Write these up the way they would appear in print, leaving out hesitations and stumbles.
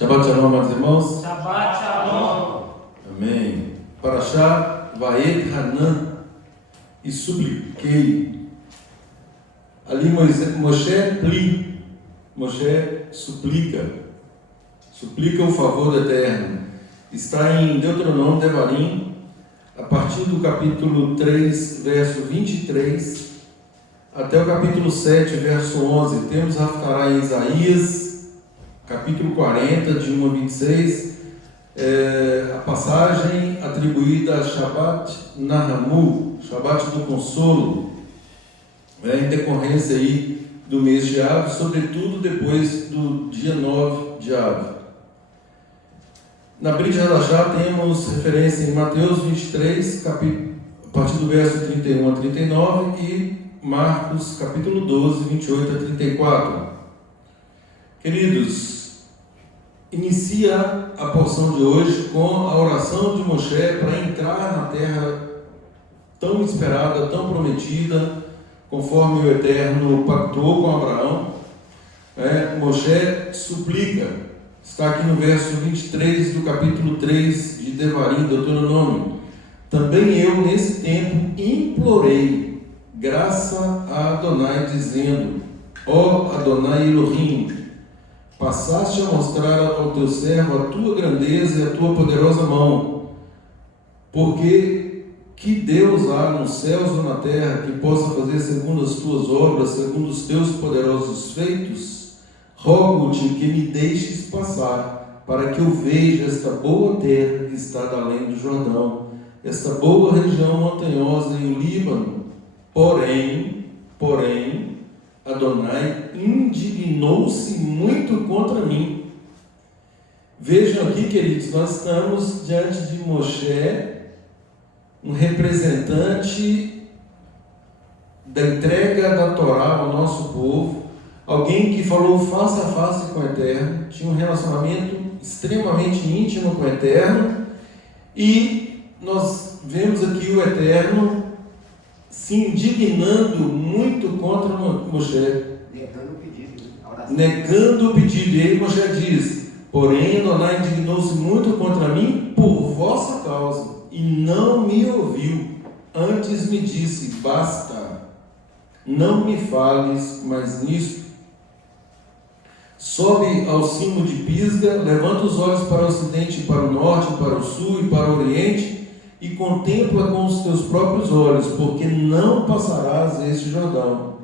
Shabbat Shalom, amados irmãos. Shabbat Shalom. Amém. Parashá Vaed Hanan, e supliquei. Ali Moshe suplica o favor do Eterno. Está em Deuteronômio Devarim, a partir do capítulo 3, verso 23, até o capítulo 7, verso 11. Temos Haftará em Isaías, capítulo 40, de 1 a 26, a passagem atribuída a Shabbat Nahamu, Shabbat do Consolo, em decorrência aí do mês de Av, sobretudo depois do dia 9 de Av. Na Brit Hadashah temos referência em Mateus 23, a partir do verso 31 a 39, e Marcos capítulo 12, 28 a 34. Queridos, inicia a porção de hoje com a oração de Moshe para entrar na terra tão esperada, tão prometida, conforme o Eterno pactuou com Abraão. Moshe suplica, está aqui no verso 23 do capítulo 3 de Devarim, Deuteronômio. Também eu, nesse tempo, implorei graça a Adonai, dizendo: ó Adonai Elohim, passaste a mostrar ao teu servo a tua grandeza e a tua poderosa mão, porque que Deus há nos céus ou na terra que possa fazer segundo as tuas obras, segundo os teus poderosos feitos? Rogo-te que me deixes passar, para que eu veja esta boa terra que está além do Jordão, esta boa região montanhosa e o Líbano. Porém, Adonai indignou-se muito contra mim. Vejam aqui, queridos, nós estamos diante de Moshe, um representante da entrega da Torá ao nosso povo, alguém que falou face a face com o Eterno, tinha um relacionamento extremamente íntimo com o Eterno, e nós vemos aqui o Eterno se indignando muito contra Moshe, negando o pedido. E aí Moshe diz: porém Adonai indignou-se muito contra mim por vossa causa, e não me ouviu, antes me disse: basta, não me fales mais nisto. Sobe ao cimo de Pisga, levanta os olhos para o ocidente, para o norte, para o sul e para o oriente, e contempla com os teus próprios olhos, porque não passarás este Jordão.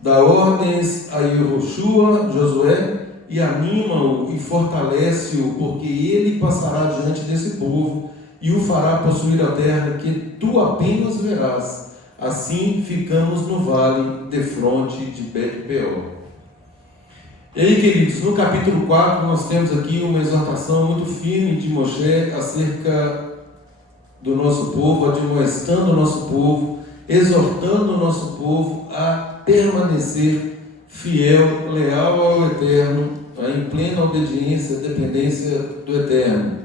Dá ordens a Yehoshua, Josué, e anima-o e fortalece-o, porque ele passará diante desse povo e o fará possuir a terra que tu apenas verás. Assim ficamos no vale defronte de Bet-peor. E aí, queridos, no capítulo 4 nós temos aqui uma exortação muito firme de Moshe acerca do nosso povo, admoestando o nosso povo, exortando o nosso povo a permanecer fiel, leal ao Eterno, em plena obediência e dependência do Eterno.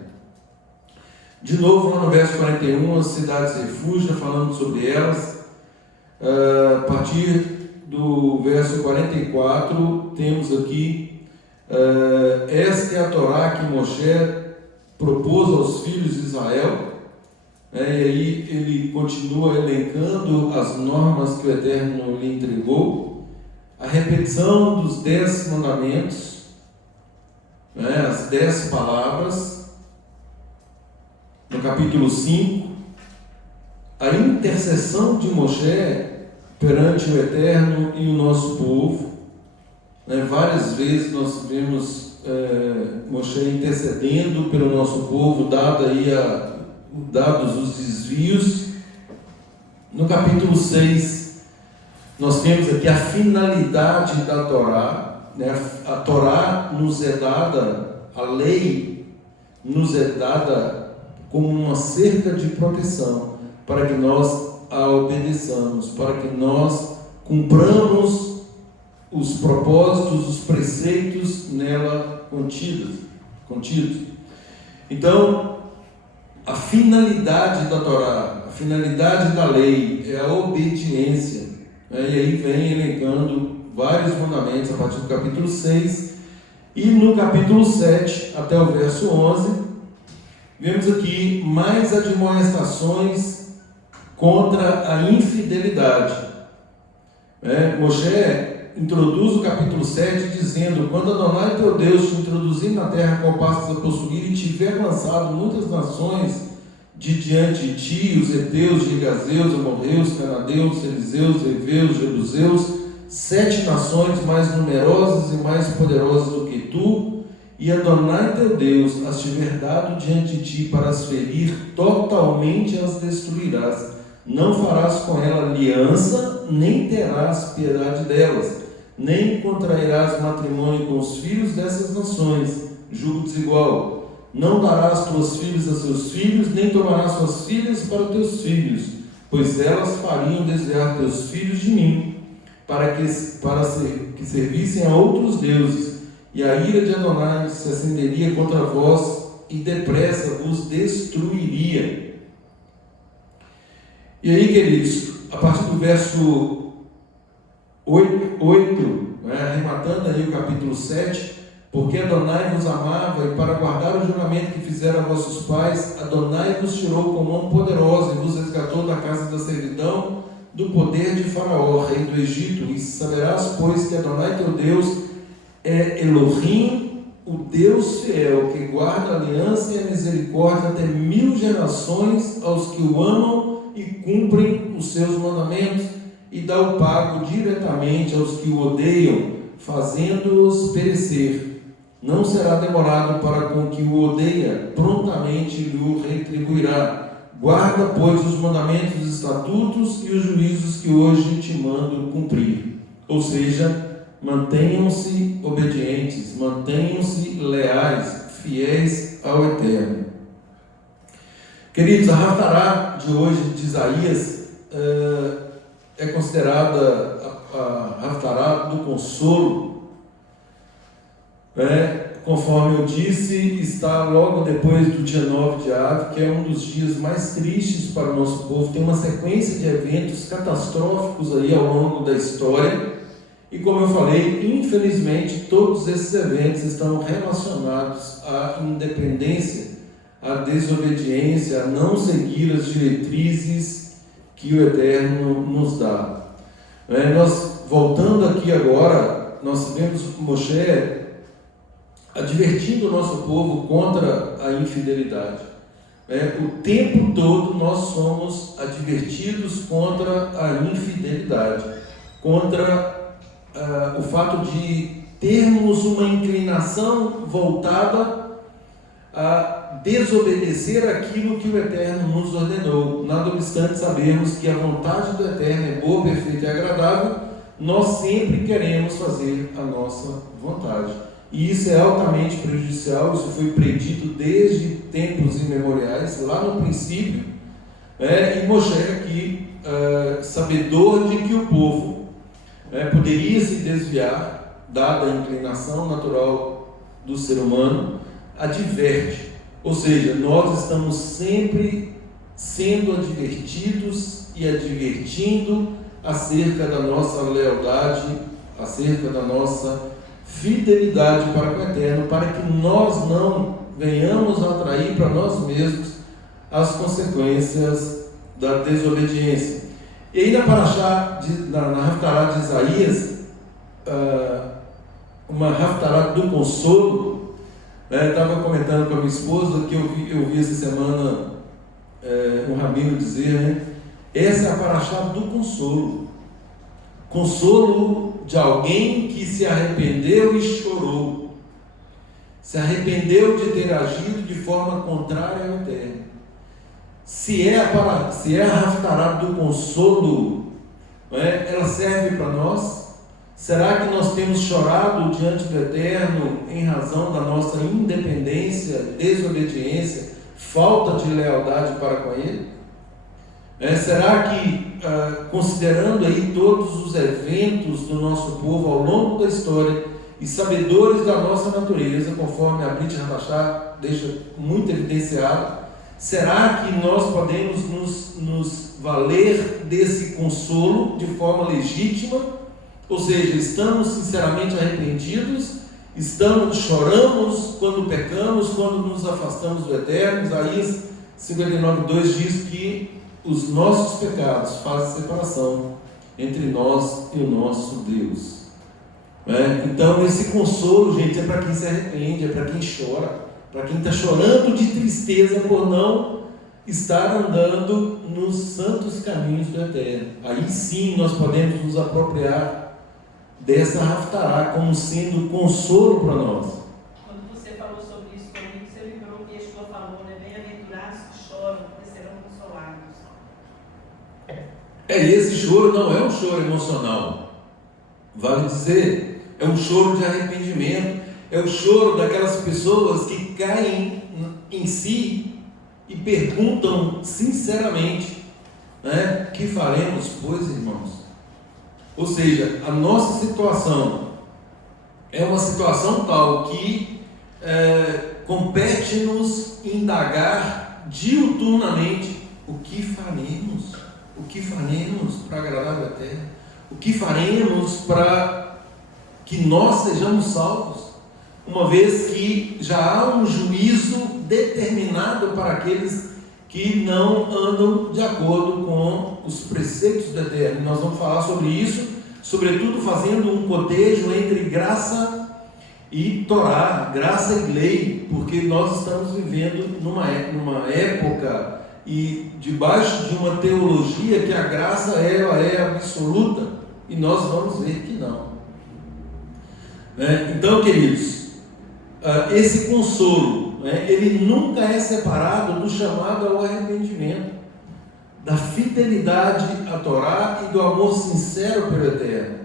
De novo, lá no verso 41, as cidades refúgio, falando sobre elas. A partir do verso 44, temos aqui: esta é a Torá que Moshe propôs aos filhos de Israel. E aí ele continua elencando as normas que o Eterno lhe entregou, a repetição dos 10 mandamentos, as 10 palavras. No capítulo 5, a intercessão de Moshe perante o Eterno e o nosso povo. Várias vezes nós vemos Moshe intercedendo pelo nosso povo, dados os desvios. No capítulo 6, nós temos aqui a finalidade da Torá. A Torá nos é dada, a lei nos é dada como uma cerca de proteção, para que nós a obedeçamos, para que nós cumpramos os propósitos, os preceitos nela contidos. Então, a finalidade da Torá, a finalidade da lei é a obediência. E aí vem elencando vários mandamentos a partir do capítulo 6, E no capítulo 7, até o verso 11, vemos aqui mais admoestações contra a infidelidade. Moshe introduz o capítulo 7 dizendo: quando Adonai teu Deus te introduzir na terra qual passas a possuir e tiver lançado muitas nações de diante de ti, os heteus, gigazeus, amorreus, canadeus, fariseus, heveus, jebuseus, 7 nações mais numerosas e mais poderosas do que tu, e Adonai teu Deus as tiver dado diante de ti para as ferir, totalmente as destruirás. Não farás com ela aliança, nem terás piedade delas, nem contrairás matrimônio com os filhos dessas nações, julgo desigual. Não darás tuas filhas a seus filhos, nem tomarás suas filhas para teus filhos, pois elas fariam desviar teus filhos de mim, para que servissem a outros deuses, e a ira de Adonai se acenderia contra vós, e depressa vos destruiria. E aí, queridos, a partir do verso 8, arrematando aí o capítulo 7, porque Adonai vos amava, e para guardar o juramento que fizeram a vossos pais, Adonai vos tirou com mão poderosa e vos resgatou da casa da servidão, do poder de Faraó, rei do Egito. E saberás, pois, que Adonai teu Deus é Elohim, o Deus fiel, que guarda a aliança e a misericórdia até 1000 gerações aos que o amam e cumprem os seus mandamentos, e dá o pago diretamente aos que o odeiam, fazendo-os perecer. Não será demorado para com que o odeia, prontamente lhe retribuirá. Guarda, pois, os mandamentos, os estatutos e os juízos que hoje te mando cumprir. Ou seja, mantenham-se obedientes, mantenham-se leais, fiéis ao Eterno. Queridos, a Haftará de hoje de Isaías é considerada a Haftará do consolo. Conforme eu disse, está logo depois do dia 9 de Av, que é um dos dias mais tristes para o nosso povo. Tem uma sequência de eventos catastróficos aí ao longo da história, e como eu falei, infelizmente todos esses eventos estão relacionados à independência, à desobediência, a não seguir as diretrizes que o Eterno nos dá. Nós, voltando aqui agora, nós vemos Moshe advertindo o nosso povo contra a infidelidade. O tempo todo nós somos advertidos contra a infidelidade, contra o fato de termos uma inclinação voltada a desobedecer aquilo que o Eterno nos ordenou. Nada obstante, sabemos que a vontade do Eterno é boa, perfeita e agradável. Nós sempre queremos fazer a nossa vontade. E isso é altamente prejudicial. Isso foi predito desde tempos imemoriais, lá no princípio. E Moshe aqui, sabedor de que o povo poderia se desviar, dada a inclinação natural do ser humano, adverte. Ou seja, nós estamos sempre sendo advertidos e advertindo acerca da nossa lealdade, acerca da nossa fidelidade para com o Eterno, para que nós não venhamos a atrair para nós mesmos as consequências da desobediência. E aí na Parashá, na Haftará de Isaías, uma Haftará do consolo, estava comentando com a minha esposa que eu vi essa semana um rabino dizer, essa é a Parashá do consolo. Consolo de alguém que se arrependeu e chorou. Se arrependeu de ter agido de forma contrária ao Eterno. Se é a Haftará do consolo, ela serve para nós? Será que nós temos chorado diante do Eterno em razão da nossa independência, desobediência, falta de lealdade para com Ele? Será que, considerando aí todos os eventos do nosso povo ao longo da história e sabedores da nossa natureza, conforme a Brit Hadashah deixa muito evidenciado, será que nós podemos nos valer desse consolo de forma legítima? Ou seja, estamos sinceramente arrependidos choramos quando pecamos, quando nos afastamos do Eterno. Isaías 59:2 diz que os nossos pecados fazem separação entre nós e o nosso Deus. Então esse consolo, gente, é para quem se arrepende, é para quem chora, para quem está chorando de tristeza por não estar andando nos santos caminhos do Eterno. Aí sim nós podemos nos apropriar dessa Haftará como sendo consolo para nós. Quando você falou sobre isso comigo, você lembrou que Yeshua falou, né? Bem-aventurados que choram, porque serão consolados. Esse choro não é um choro emocional, vale dizer, é um choro de arrependimento, é o choro daquelas pessoas que caem em si e perguntam sinceramente, que faremos, pois, irmãos? Ou seja, a nossa situação é uma situação tal que compete-nos indagar diuturnamente o que faremos. O que faremos para agradar a terra? O que faremos para que nós sejamos salvos? Uma vez que já há um juízo determinado para aqueles que não andam de acordo com os preceitos do Eterno. Nós vamos falar sobre isso, sobretudo fazendo um cotejo entre graça e Torá, graça e lei, porque nós estamos vivendo numa época e debaixo de uma teologia que a graça ela é absoluta, e nós vamos ver que não. Então, queridos, esse consolo, ele nunca é separado do chamado ao arrependimento, da fidelidade à Torá e do amor sincero pelo Eterno.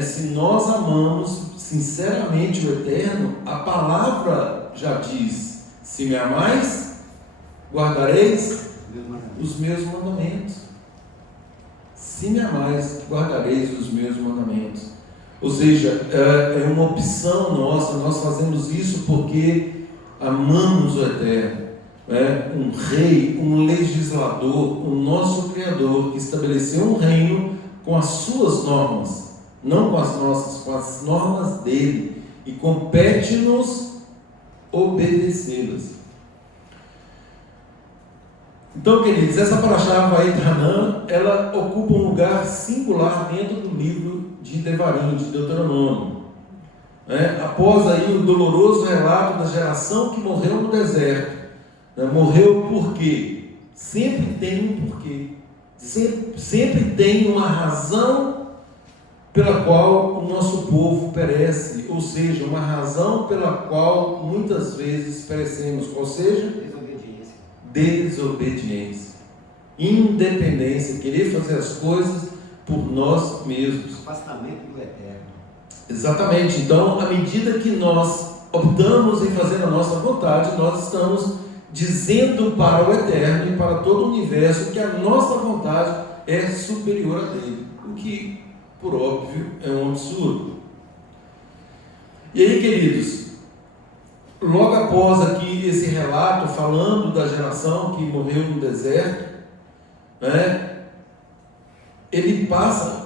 Se nós amamos sinceramente o Eterno, a palavra já diz: se me amais, guardareis os meus mandamentos. Se me amais, guardareis os meus mandamentos. Ou seja, é uma opção nossa, nós fazemos isso porque amamos o Eterno. Um rei, um legislador, o nosso Criador, que estabeleceu um reino com as suas normas, não com as nossas, com as normas dele, e compete-nos obedecê-las. Então, queridos, essa paraxá Vaet-Hanan, ela ocupa um lugar singular dentro do livro de Devarim, de Deuteronômio. Após aí o doloroso relato da geração que morreu no deserto. Morreu por quê? Sempre tem um porquê. Sempre tem uma razão pela qual o nosso povo perece, ou seja, uma razão pela qual muitas vezes perecemos, ou seja, desobediência, independência, querer fazer as coisas por nós mesmos, afastamento do Eterno. Exatamente. Então, à medida que nós optamos em fazer a nossa vontade, nós estamos dizendo para o Eterno e para todo o universo que a nossa vontade é superior a dele, o que, por óbvio, é um absurdo. E aí, queridos, logo após aqui esse relato falando da geração que morreu no deserto,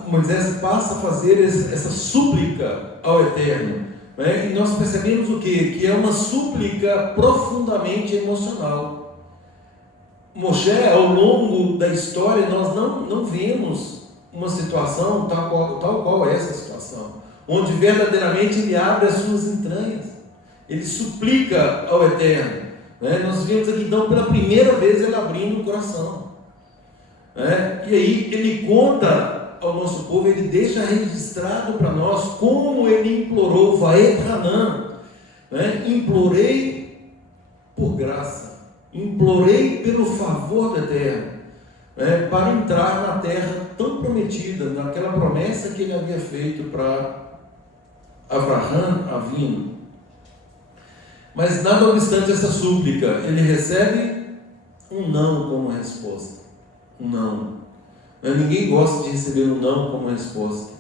Moisés passa a fazer essa súplica ao Eterno, e nós percebemos o quê? Que é uma súplica profundamente emocional. Moshe, ao longo da história, nós não vemos uma situação tal qual é essa situação, onde verdadeiramente ele abre as suas entranhas, ele suplica ao Eterno. Nós vimos aqui então pela primeira vez ele abrindo o coração, e aí ele conta ao nosso povo, ele deixa registrado para nós como ele implorou, Vaet-Hanan, implorei por graça, implorei pelo favor do Eterno, para entrar na terra tão prometida, naquela promessa que ele havia feito para Abraham Avino. Mas nada obstante essa súplica, ele recebe um não como resposta. Um não. Ninguém gosta de receber um não como resposta.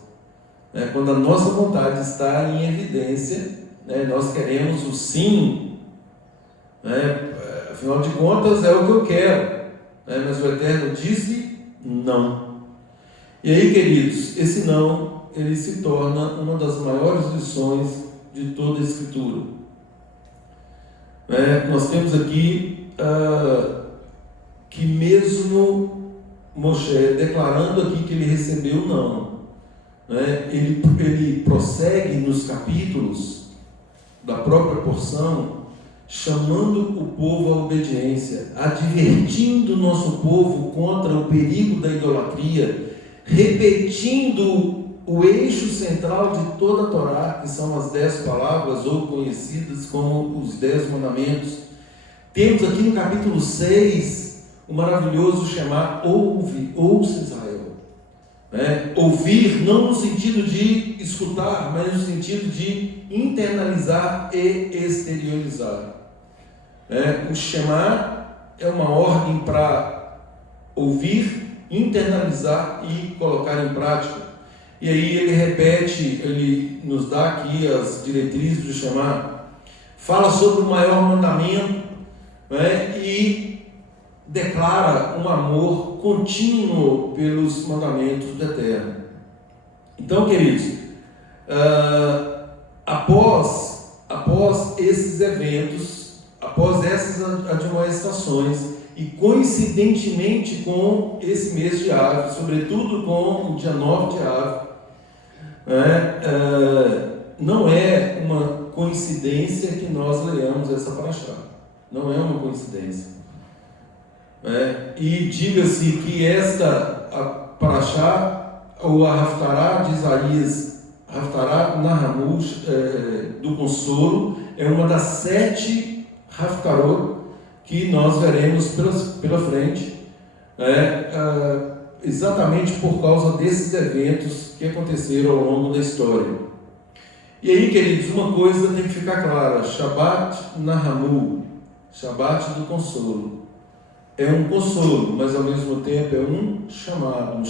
Quando a nossa vontade está em evidência, nós queremos o sim, afinal de contas é o que eu quero, mas o Eterno disse não. E aí, queridos, esse não, ele se torna uma das maiores lições de toda a Escritura. Nós temos aqui que mesmo Moshe declarando aqui que ele recebeu não, ele prossegue nos capítulos da própria porção, chamando o povo à obediência, advertindo o nosso povo contra o perigo da idolatria, repetindo o eixo central de toda a Torá, que são as 10 palavras, ou conhecidas como os 10 mandamentos. Temos aqui no capítulo 6 o maravilhoso chamar ouça Israel. Ouvir não no sentido de escutar, mas no sentido de internalizar e exteriorizar. O chamar é uma ordem para ouvir, internalizar e colocar em prática. E aí ele repete, ele nos dá aqui as diretrizes do chamar, fala sobre o maior mandamento, e declara um amor contínuo pelos mandamentos do Eterno. Então, queridos, após esses eventos, após essas admoestações, e coincidentemente com esse mês de Av, sobretudo com o dia 9 de Av, não é uma coincidência que nós leamos essa paraxá. Não é uma coincidência. E diga-se que a paraxá, ou a Haftará de Isaías, Haftará Nahamush, do consolo, é uma das 7 Haftarot que nós veremos pela frente, exatamente por causa desses eventos que aconteceram ao longo da história. E aí, queridos, uma coisa tem que ficar clara: Shabbat Nahamu, Shabbat do consolo, é um consolo, mas ao mesmo tempo é um chamado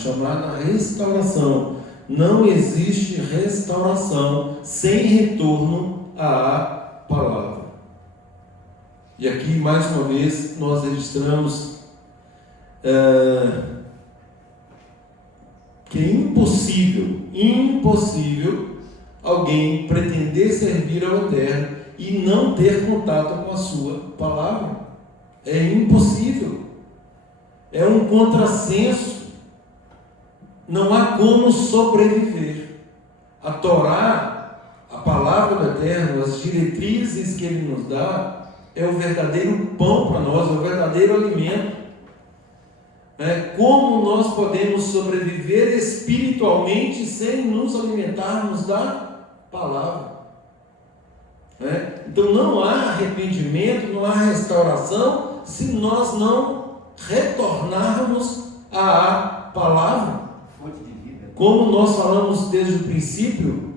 à restauração. Não existe restauração sem retorno à palavra. E aqui, mais uma vez, nós registramos que é impossível alguém pretender servir ao Eterno e não ter contato com a sua palavra. É impossível. É um contrassenso. Não há como sobreviver. A Torá, a palavra do Eterno, as diretrizes que Ele nos dá, é o verdadeiro pão para nós, é o verdadeiro alimento. Como nós podemos sobreviver espiritualmente sem nos alimentarmos da palavra? Então não há arrependimento, não há restauração se nós não retornarmos à palavra. Como nós falamos desde o princípio,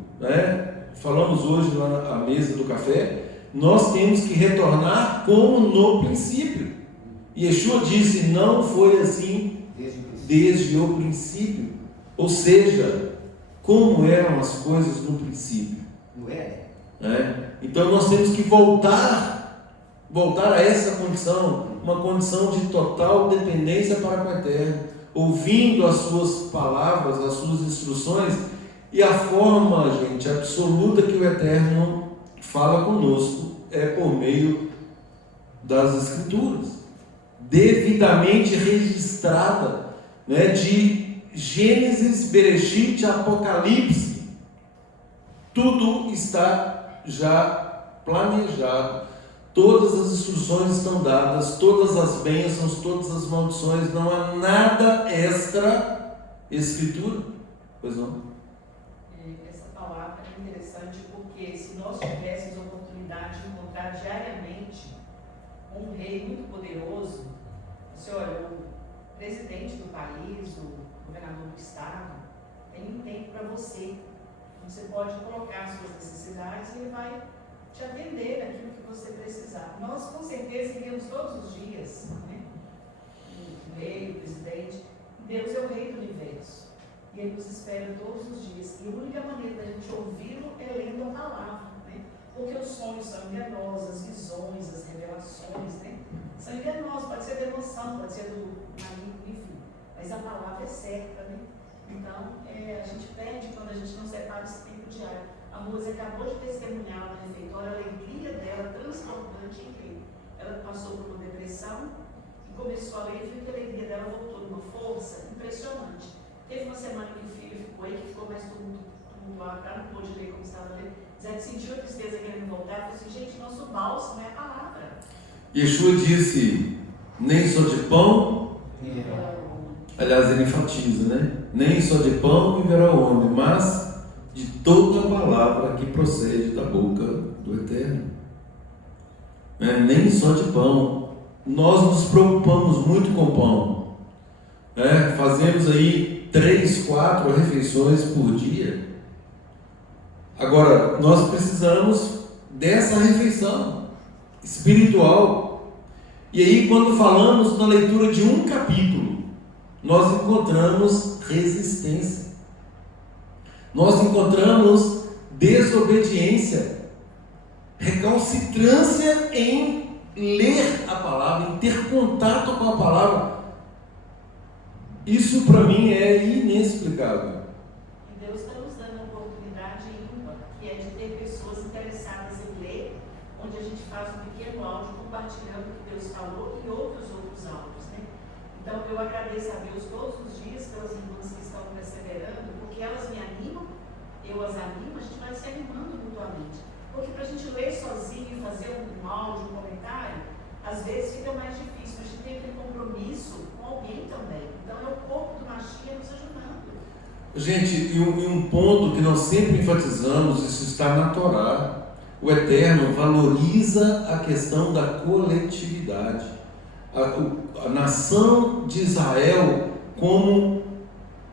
falamos hoje lá na mesa do café, nós temos que retornar como no princípio. Yeshua disse: não foi assim desde o princípio. Ou seja, como eram as coisas no princípio. Não é? Então nós temos que voltar a essa condição, uma condição de total dependência para com o Eterno, ouvindo as suas palavras, as suas instruções, e a forma, gente, absoluta que o Eterno fala conosco é por meio das Escrituras, devidamente registrada, de Gênesis, Bereshit, Apocalipse, tudo está já planejado, todas as instruções estão dadas, todas as bênçãos, todas as maldições, não há nada extra Escritura, pois não? Essa palavra é interessante porque se nós tivéssemos a oportunidade de encontrar diariamente um rei muito poderoso, você olha, o presidente do país, o governador do estado, tem um tempo para você. Você pode colocar suas necessidades e ele vai te atender naquilo que você precisar. Nós, com certeza, iríamos todos os dias, o rei, o presidente. Deus é o rei do universo. E Ele nos espera todos os dias. E a única maneira da gente ouvi-lo é lendo a palavra, porque os sonhos são enganosos, as visões, as revelações, são enganosos. Pode ser da emoção, pode ser do maligno, enfim. Mas a palavra é certa, Então, a gente perde quando a gente não separa esse tempo diário. A A Rose acabou de testemunhar no refeitório a alegria dela transbordante em crer. Ela passou por uma depressão e começou a ler e viu que a alegria dela voltou numa força impressionante. Teve uma semana que o filho ficou aí, que ficou mais tumultuado, não pôde ler como estava lendo, dizendo que sentiu a tristeza querendo voltar. Eu falei assim, gente, nosso bálsamo é a palavra. Yeshua disse, nem só de pão, aliás, ele enfatiza, né? Nem só de pão viverá o homem, mas de toda a palavra que procede da boca do Eterno. Nem só de pão. Nós nos preocupamos muito com pão. Fazemos aí 3, 4 refeições por dia. Agora, nós precisamos dessa refeição espiritual. E aí, quando falamos na leitura de um capítulo, nós encontramos resistência. Nós encontramos desobediência, recalcitrância em ler a palavra, em ter contato com a palavra. Isso para mim é inexplicável. E Deus está nos dando uma oportunidade ímpar, que é de ter pessoas interessadas em ler, onde a gente faz um pequeno áudio compartilhando o que Deus falou e outros áudios, né? Então eu agradeço a Deus todos os dias pelas irmãs que estão perseverando, porque elas me animam, eu as animo, a gente vai se animando mutuamente. Porque para a gente ler sozinho e fazer um áudio, um comentário, às vezes fica mais difícil, mas a gente tem aquele compromisso com alguém também. Então é o corpo do Mashiach nos ajudando. Gente, e um ponto que nós sempre enfatizamos, isso está na Torá, o Eterno valoriza a questão da coletividade. A nação de Israel como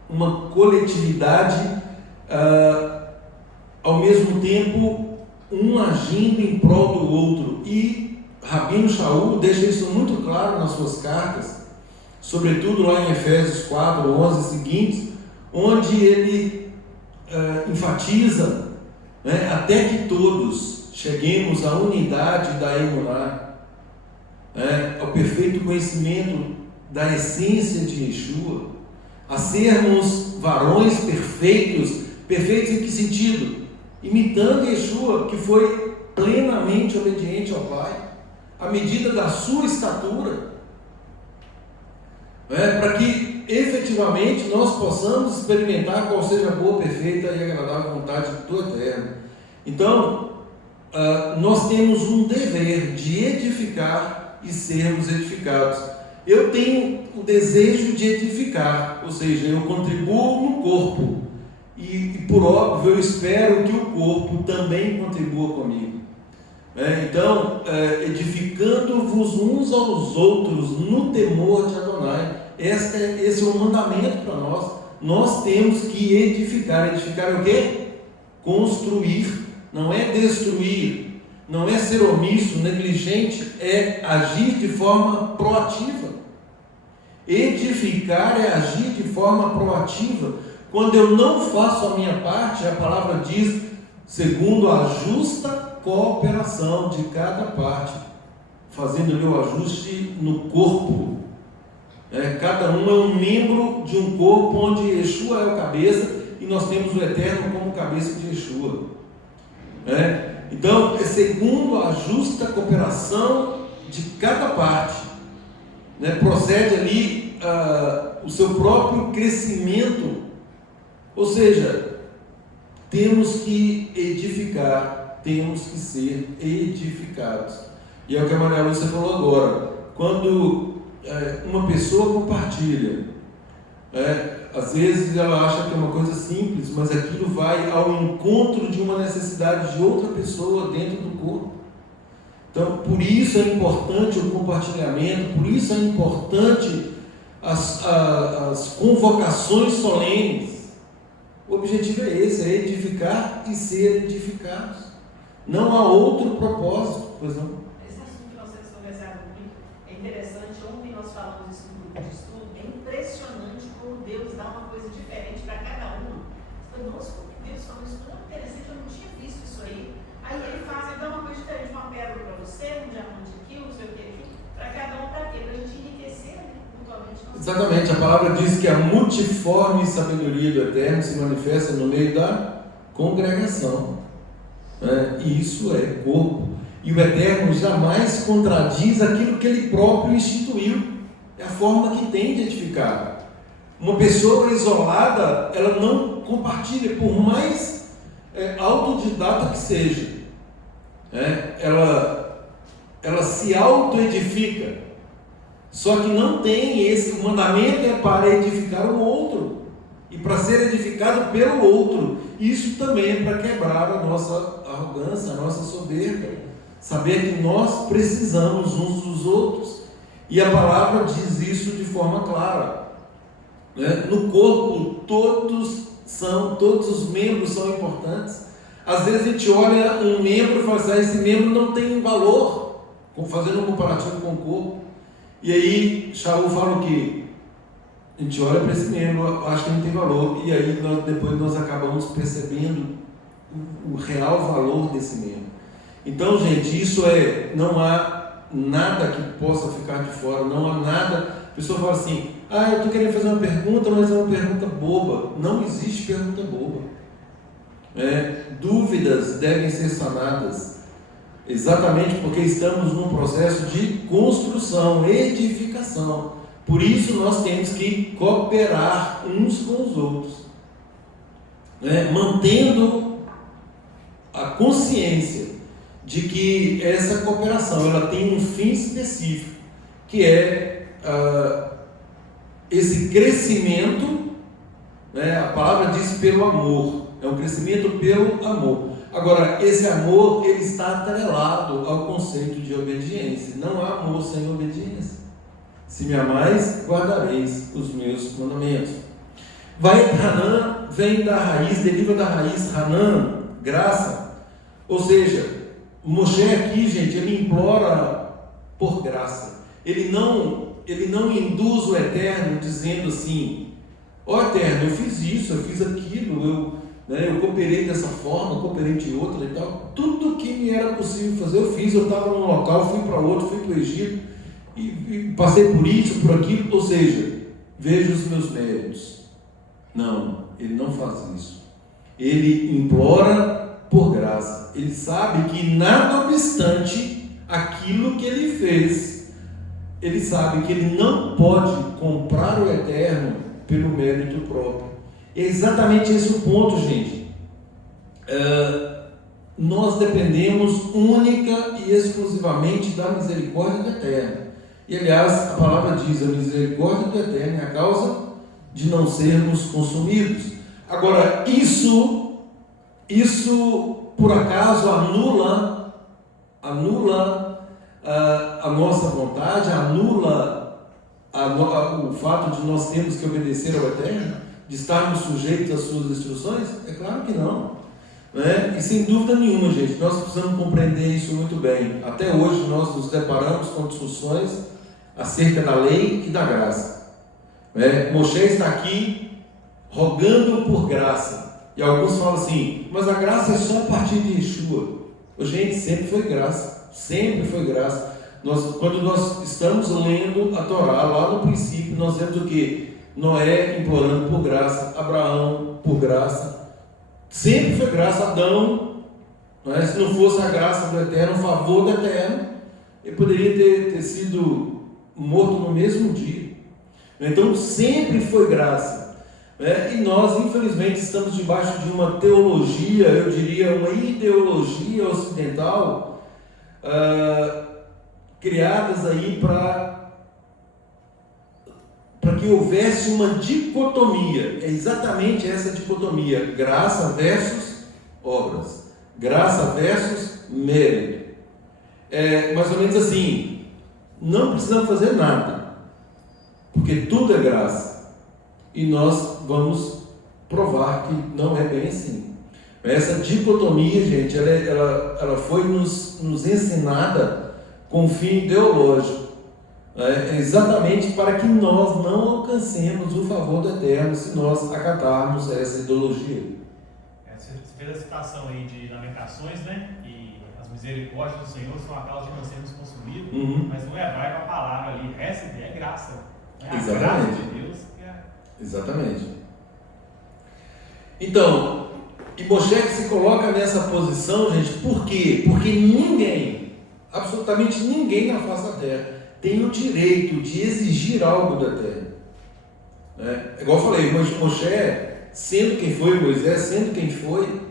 uma coletividade, ao mesmo tempo um agindo em prol do outro. E Rabino Shaul deixa isso muito claro nas suas cartas, sobretudo lá em Efésios 4, 11 e seguintes, onde ele enfatiza, até que todos cheguemos à unidade da emuná, ao perfeito conhecimento da essência de Yeshua, a sermos varões perfeitos. Perfeitos em que sentido? Imitando Yeshua, que foi plenamente obediente ao Pai, à medida da sua estatura, para que efetivamente nós possamos experimentar qual seja a boa, perfeita e agradável vontade do Eterno. Então, nós temos um dever de edificar e sermos edificados. Eu tenho o desejo de edificar, ou seja, eu contribuo no corpo, e por óbvio eu espero que o corpo também contribua comigo. Então, edificando-vos uns aos outros no temor de Adonai. Esse é um mandamento para nós. Nós temos que edificar. Edificar é o quê? Construir, não é destruir. Não é ser omisso, negligente, é agir de forma proativa. Edificar é agir de forma proativa. Quando eu não faço a minha parte, a palavra diz, segundo a justa cooperação de cada parte, fazendo-lhe o ajuste no corpo. Cada um é um membro de um corpo onde Yeshua é o cabeça e nós temos o Eterno como cabeça de Yeshua. Então, é segundo a justa cooperação de cada parte, procede ali o seu próprio crescimento. Ou seja, temos que edificar, temos que ser edificados. E é o que a Maria Lúcia falou agora. Quando uma pessoa compartilha, às vezes ela acha que é uma coisa simples, mas aquilo vai ao encontro de uma necessidade de outra pessoa dentro do corpo. Então, por isso é importante o compartilhamento, por isso é importante as convocações solenes. O objetivo é esse, é edificar e ser edificados. Não há outro propósito, pois não? Esse assunto que nós temos conversado muito é interessante. Ontem nós falamos isso no grupo de estudo. É impressionante como Deus dá uma coisa diferente para cada um. Você fala, nossa, como Deus falou isso tão interessante, eu não tinha visto isso aí. Aí ele dá uma coisa diferente, uma pérola para você, um diamante aqui, não sei o que aqui, para cada um, para quê? Para a gente enriquecer, né? Exatamente, a palavra diz que a multiforme sabedoria do Eterno se manifesta no meio da congregação. né? E isso é corpo. E o Eterno jamais contradiz aquilo que Ele próprio instituiu. É a forma que tem de edificar. Uma pessoa isolada, ela não compartilha, por mais autodidata que seja, né? Ela se auto-edifica. Só que não tem o mandamento é para edificar o outro e para ser edificado pelo outro. Isso também é para quebrar a nossa arrogância, a nossa soberba, saber que nós precisamos uns dos outros, e a palavra diz isso de forma clara, né? No corpo todos os membros são importantes. Às vezes a gente olha um membro e fala assim, esse membro não tem valor, fazendo um comparativo com o corpo. E aí, Shaul fala o quê? A gente olha para esse membro, acha que não tem valor, e aí depois nós acabamos percebendo o real valor desse membro. Então, gente, não há nada que possa ficar de fora, não há nada. A pessoa fala assim, eu estou querendo fazer uma pergunta, mas é uma pergunta boba. Não existe pergunta boba. Dúvidas devem ser sanadas. Exatamente porque estamos num processo de construção, edificação. Por isso nós temos que cooperar uns com os outros, mantendo a consciência de que essa cooperação ela tem um fim específico, que é esse crescimento, a palavra diz pelo amor, é um crescimento pelo amor. Agora, esse amor, ele está atrelado ao conceito de obediência. Não há amor sem obediência. Se me amais, guardareis os meus mandamentos. Hanan vem da raiz, deriva da raiz Hanan, graça. Ou seja, Moshe aqui, gente, ele implora por graça. Ele não induz o Eterno dizendo assim, Eterno, eu fiz isso, eu fiz aquilo, eu cooperei dessa forma, cooperei de outra e tal. Tudo que me era possível fazer, eu fiz. Eu estava num local, fui para outro, fui para o Egito, e passei por isso, por aquilo. Ou seja, veja os meus méritos. Não, ele não faz isso. Ele implora por graça. Ele sabe que nada obstante aquilo que ele fez, ele sabe que ele não pode comprar o Eterno pelo mérito próprio. É exatamente esse o ponto, gente. Nós dependemos única e exclusivamente da misericórdia do Eterno. E aliás, a palavra diz, a misericórdia do Eterno é a causa de não sermos consumidos. Agora, isso por acaso anula a nossa vontade, anula o fato de nós termos que obedecer ao Eterno? De estarmos sujeitos às suas instruções? É claro que não. E sem dúvida nenhuma, gente, nós precisamos compreender isso muito bem. Até hoje nós nos deparamos com discussões acerca da lei e da graça. Moshe está aqui rogando por graça. E alguns falam assim, mas a graça é só a partir de Yeshua. Gente, sempre foi graça. Sempre foi graça. Quando nós estamos lendo a Torá, lá no princípio, nós vemos o quê? Noé implorando por graça, Abraão por graça, sempre foi graça. Adão, se não fosse a graça do Eterno, o favor do Eterno, ele poderia ter sido morto no mesmo dia. Então sempre foi graça, e nós infelizmente estamos debaixo de uma teologia, eu diria uma ideologia ocidental, criadas aí para que houvesse uma dicotomia. É exatamente essa dicotomia: graça versus obras, graça versus mérito. É mais ou menos assim, não precisamos fazer nada, porque tudo é graça, e nós vamos provar que não é bem assim. Essa dicotomia, gente, ela foi nos ensinada com fim ideológico, exatamente para que nós não alcancemos o favor do Eterno se nós acatarmos essa ideologia. Você fez a citação aí de Lamentações, e as misericórdias do Senhor são a causa de nós sermos consumidos, mas no hebraico a palavra ali, é graça. A graça de Deus que é... Exatamente. Então, E Moshe se coloca nessa posição, gente, por quê? Porque ninguém, absolutamente ninguém na face da terra, tem o direito de exigir algo da terra. Igual eu falei, Moshe, sendo quem foi, Moisés, sendo quem foi,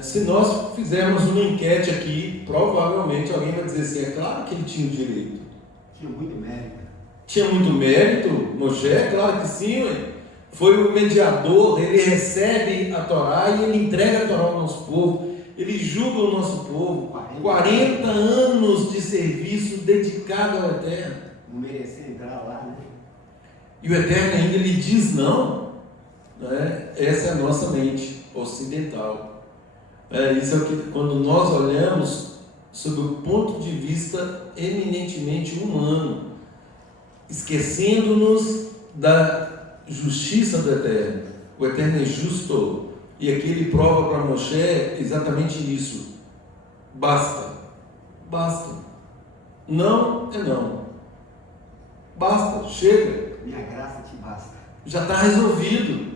se nós fizermos uma enquete aqui, provavelmente alguém vai dizer assim, é claro que ele tinha o direito. Tinha muito mérito. Tinha muito mérito, Moshe, claro que sim, foi o mediador, ele recebe a Torá e ele entrega a Torá ao nosso povo, ele julga o nosso povo, 40 anos de serviço dedicado ao Eterno. Não merecia entrar lá, né? E o Eterno ainda lhe diz não, Essa é a nossa mente ocidental. Isso é o que, quando nós olhamos sob o ponto de vista eminentemente humano, esquecendo-nos da justiça do Eterno. O Eterno é justo, e aqui ele prova para Moshe exatamente isso. Basta. Não é não. Basta, chega. Minha graça te basta. Já está resolvido.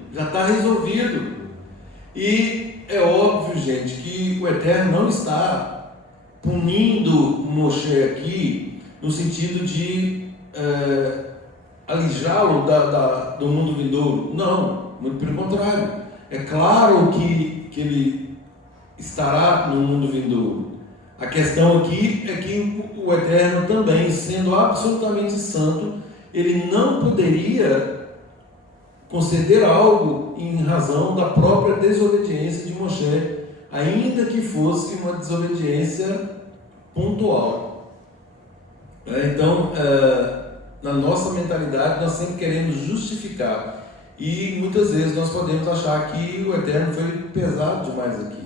E é óbvio, gente, que o Eterno não está punindo Moshe aqui no sentido de alijá-lo do mundo vindouro. Não, muito pelo contrário. É claro que ele estará no mundo vindouro. A questão aqui é que o Eterno também, sendo absolutamente santo, ele não poderia conceder algo em razão da própria desobediência de Moshe, ainda que fosse uma desobediência pontual. Então, na nossa mentalidade, nós sempre queremos justificar, e muitas vezes nós podemos achar que o Eterno foi pesado demais aqui.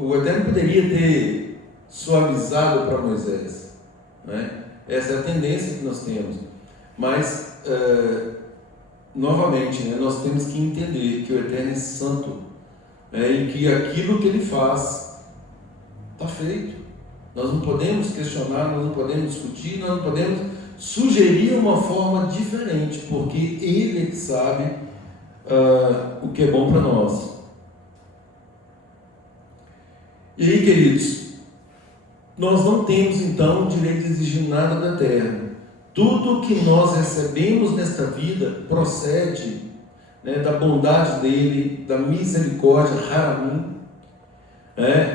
O Eterno poderia ter suavizado para Moisés, Essa é a tendência que nós temos, mas novamente, nós temos que entender que o Eterno é santo, e que aquilo que ele faz está feito. Nós não podemos questionar, nós não podemos discutir, nós não podemos sugerir uma forma diferente, porque ele é que sabe o que é bom para nós. E aí, queridos, nós não temos então o direito de exigir nada da terra. Tudo que nós recebemos nesta vida procede da bondade dele, da misericórdia, haramim,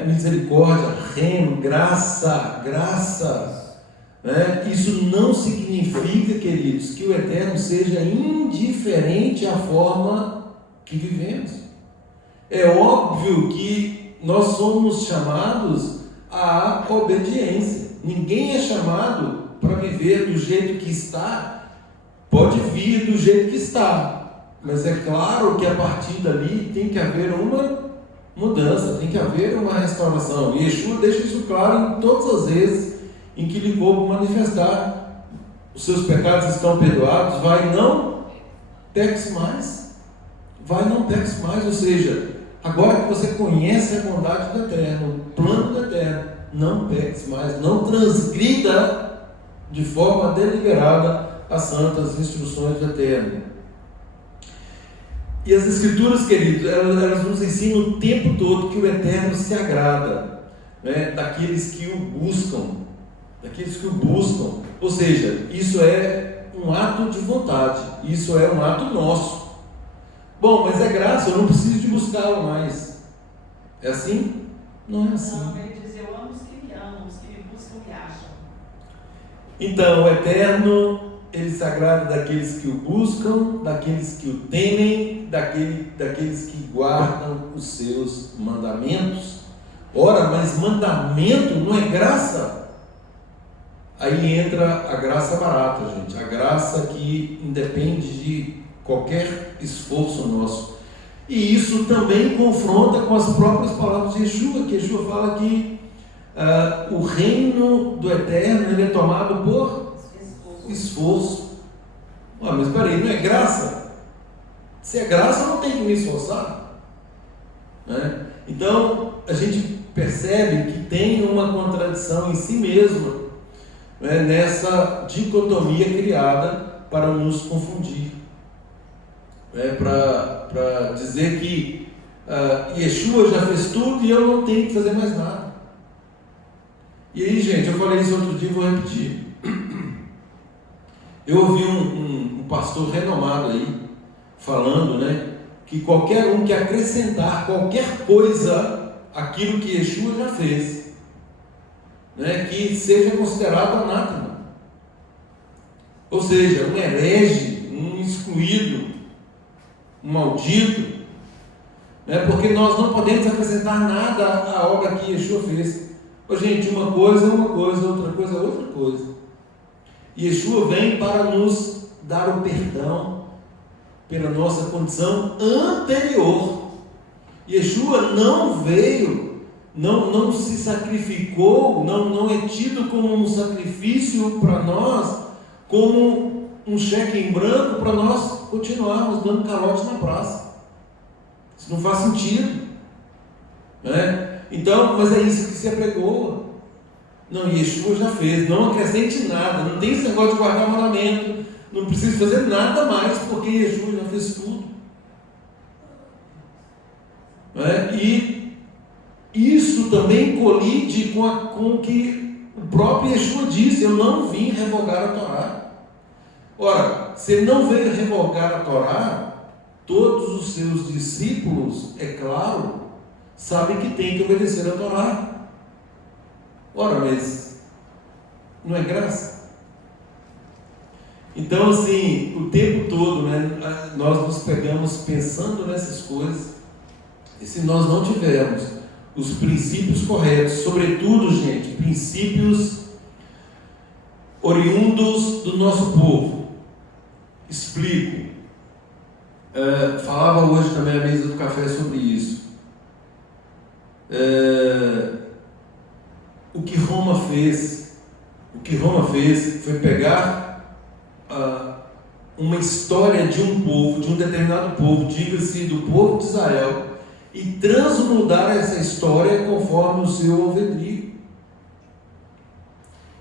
misericórdia, rem, graça. Isso não significa, queridos, que o Eterno seja indiferente à forma que vivemos. É óbvio que nós somos chamados à obediência. Ninguém é chamado para viver do jeito que está. Pode vir do jeito que está, mas é claro que a partir dali tem que haver uma mudança, tem que haver uma restauração. E Yeshua deixa isso claro em todas as vezes em que ligou para manifestar: os seus pecados estão perdoados, vai, não peques mais. Ou seja, agora que você conhece a bondade do Eterno, o plano do Eterno, não peques mais, não transgrida de forma deliberada as santas instruções do Eterno. E as Escrituras, queridos, elas nos ensinam o tempo todo que o Eterno se agrada daqueles que o buscam. Ou seja, isso é um ato de vontade, isso é um ato nosso. Bom, mas é graça, eu não preciso de buscá-lo mais. É assim? Não é assim. Não, ele diz: eu amo os que me amam, os que me buscam me acham. Então, o Eterno, ele se agrada daqueles que o buscam, daqueles que o temem, daqueles que guardam os seus mandamentos. Ora, mas mandamento não é graça? Aí entra a graça barata, gente. A graça que independe de qualquer esforço nosso. E isso também confronta com as próprias palavras de Yeshua, que Yeshua fala que o reino do Eterno ele é tomado por esforço. Mas espera aí, não é graça? Se é graça, eu não tenho que me esforçar. Então, a gente percebe que tem uma contradição em si mesma, nessa dicotomia criada para nos confundir. para dizer que Yeshua já fez tudo e eu não tenho que fazer mais nada. E aí, gente, eu falei isso outro dia e vou repetir. Eu ouvi um pastor renomado aí falando, né, que qualquer um que acrescentar qualquer coisa àquilo que Yeshua já fez, né, que seja considerado anátema. Ou seja, um herege, um excluído, um maldito, né, porque nós não podemos acrescentar nada à obra que Yeshua fez. Ô, gente, uma coisa é uma coisa, outra coisa é outra coisa. Yeshua vem para nos dar o perdão pela nossa condição anterior. Yeshua não veio, não se sacrificou, não é tido como um sacrifício para nós, como um cheque em branco para nós continuarmos dando calote na praça. Isso não faz sentido, né? Então, mas é isso que se apregou. Não, Yeshua já fez, não acrescente nada, não tem esse negócio de guardar mandamento, não precisa fazer nada mais, porque Yeshua já fez tudo. E isso também colide com o que o próprio Yeshua disse: eu não vim revogar a Torá. Ora, se ele não veio revogar a Torá, todos os seus discípulos, é claro, sabem que tem que obedecer a Torá. Ora, mas não é graça? Então, assim, o tempo todo, né, nós nos pegamos pensando nessas coisas, e se nós não tivermos os princípios corretos, sobretudo, gente, princípios oriundos do nosso povo. Explico. Falava hoje também à mesa do café sobre isso. O que Roma fez foi pegar uma história de um povo, de um determinado povo, diga-se do povo de Israel, e transmudar essa história conforme o seu alvedrio.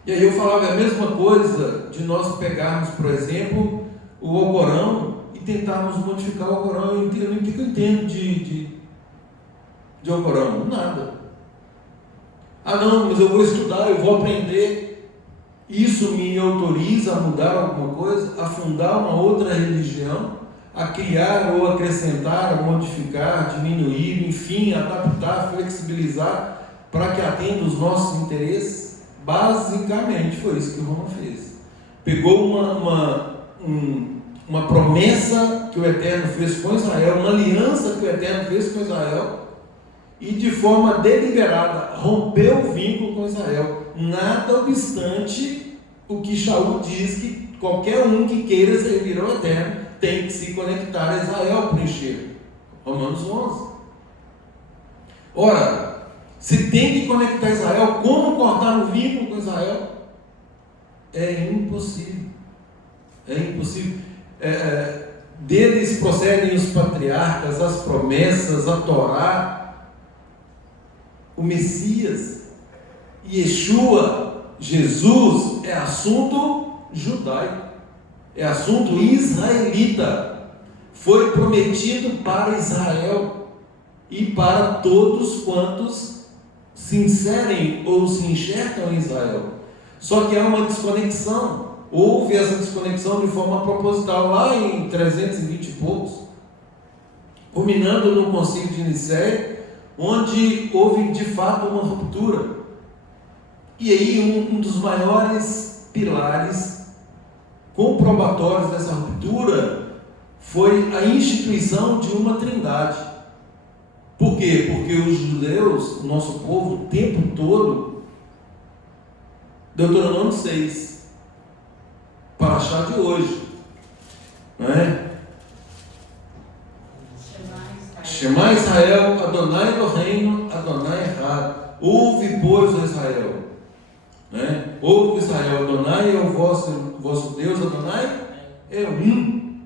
E aí eu falava, é a mesma coisa de nós pegarmos, por exemplo, o Alcorão e tentarmos modificar o Alcorão. O que eu entendo de Alcorão? Nada. Não, mas eu vou estudar, eu vou aprender. Isso me autoriza a mudar alguma coisa, a fundar uma outra religião, a criar ou acrescentar, a modificar, diminuir, enfim, adaptar, flexibilizar para que atenda os nossos interesses? Basicamente foi isso que Roma fez. Pegou uma promessa que o Eterno fez com Israel, uma aliança que o Eterno fez com Israel, e de forma deliberada rompeu o vínculo com Israel, nada obstante o que Shaul diz, que qualquer um que queira servir ao Eterno tem que se conectar a Israel para encher. Romanos 11. Ora, se tem que conectar Israel, como cortar o vínculo com Israel? É impossível. É impossível. Deles procedem os patriarcas, as promessas, a Torá, o Messias, Yeshua, Jesus, é assunto judaico, é assunto israelita, foi prometido para Israel e para todos quantos se inserem ou se enxergam em Israel. Só que há uma desconexão, houve essa desconexão de forma proposital lá em 320 e poucos, culminando no concílio de Nicéia, onde houve de fato uma ruptura. E aí um dos maiores pilares comprobatórios dessa ruptura foi a instituição de uma trindade. Por quê? Porque os judeus, o nosso povo, o tempo todo, Deuteronômio 6, Parashá de hoje, não é? Shema Israel, Adonai Eloheinu, Adonai Echad. Ouve, pois, ó Israel, né? Ouve, Israel, Adonai é o vosso Deus, Adonai é um.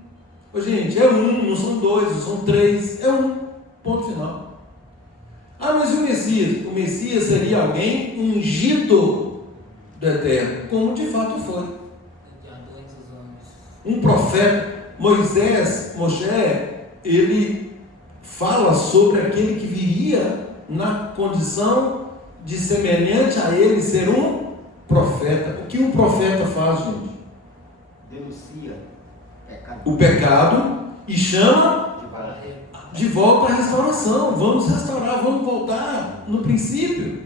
Ô, gente, é um, não são dois, não são três, é um, ponto final. Mas e o Messias? O Messias seria alguém ungido do Eterno, como de fato foi. Um profeta. Moshe, ele fala sobre aquele que viria na condição de semelhante a ele ser um profeta. O que um profeta faz, gente? Denuncia O pecado e chama de volta à restauração. Vamos restaurar, vamos voltar no princípio.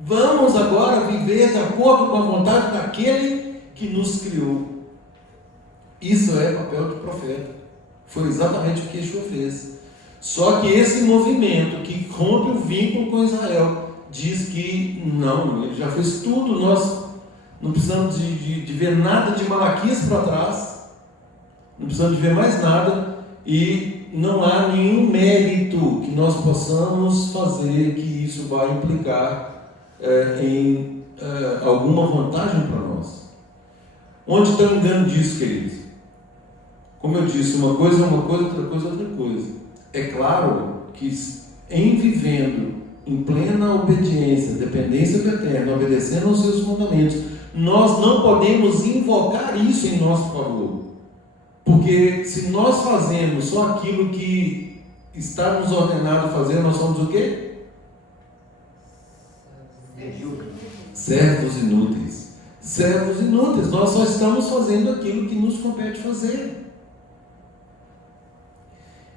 Vamos agora viver de acordo com a vontade daquele que nos criou. Isso é papel de profeta. Foi exatamente o que Yeshua fez. Só que esse movimento que rompe o vínculo com Israel diz que não, ele já fez tudo, nós não precisamos de ver nada de Malaquias para trás, não precisamos de ver mais nada, e não há nenhum mérito que nós possamos fazer que isso vai implicar em alguma vantagem para nós. Onde está o engano disso, queridos? Como eu disse, uma coisa é uma coisa, outra coisa é outra coisa. É claro que em vivendo em plena obediência, dependência do Eterno, obedecendo aos seus mandamentos, nós não podemos invocar isso em nosso favor. Porque se nós fazemos só aquilo que está nos ordenado a fazer, nós somos o quê? Servos inúteis. Servos inúteis. Nós só estamos fazendo aquilo que nos compete fazer.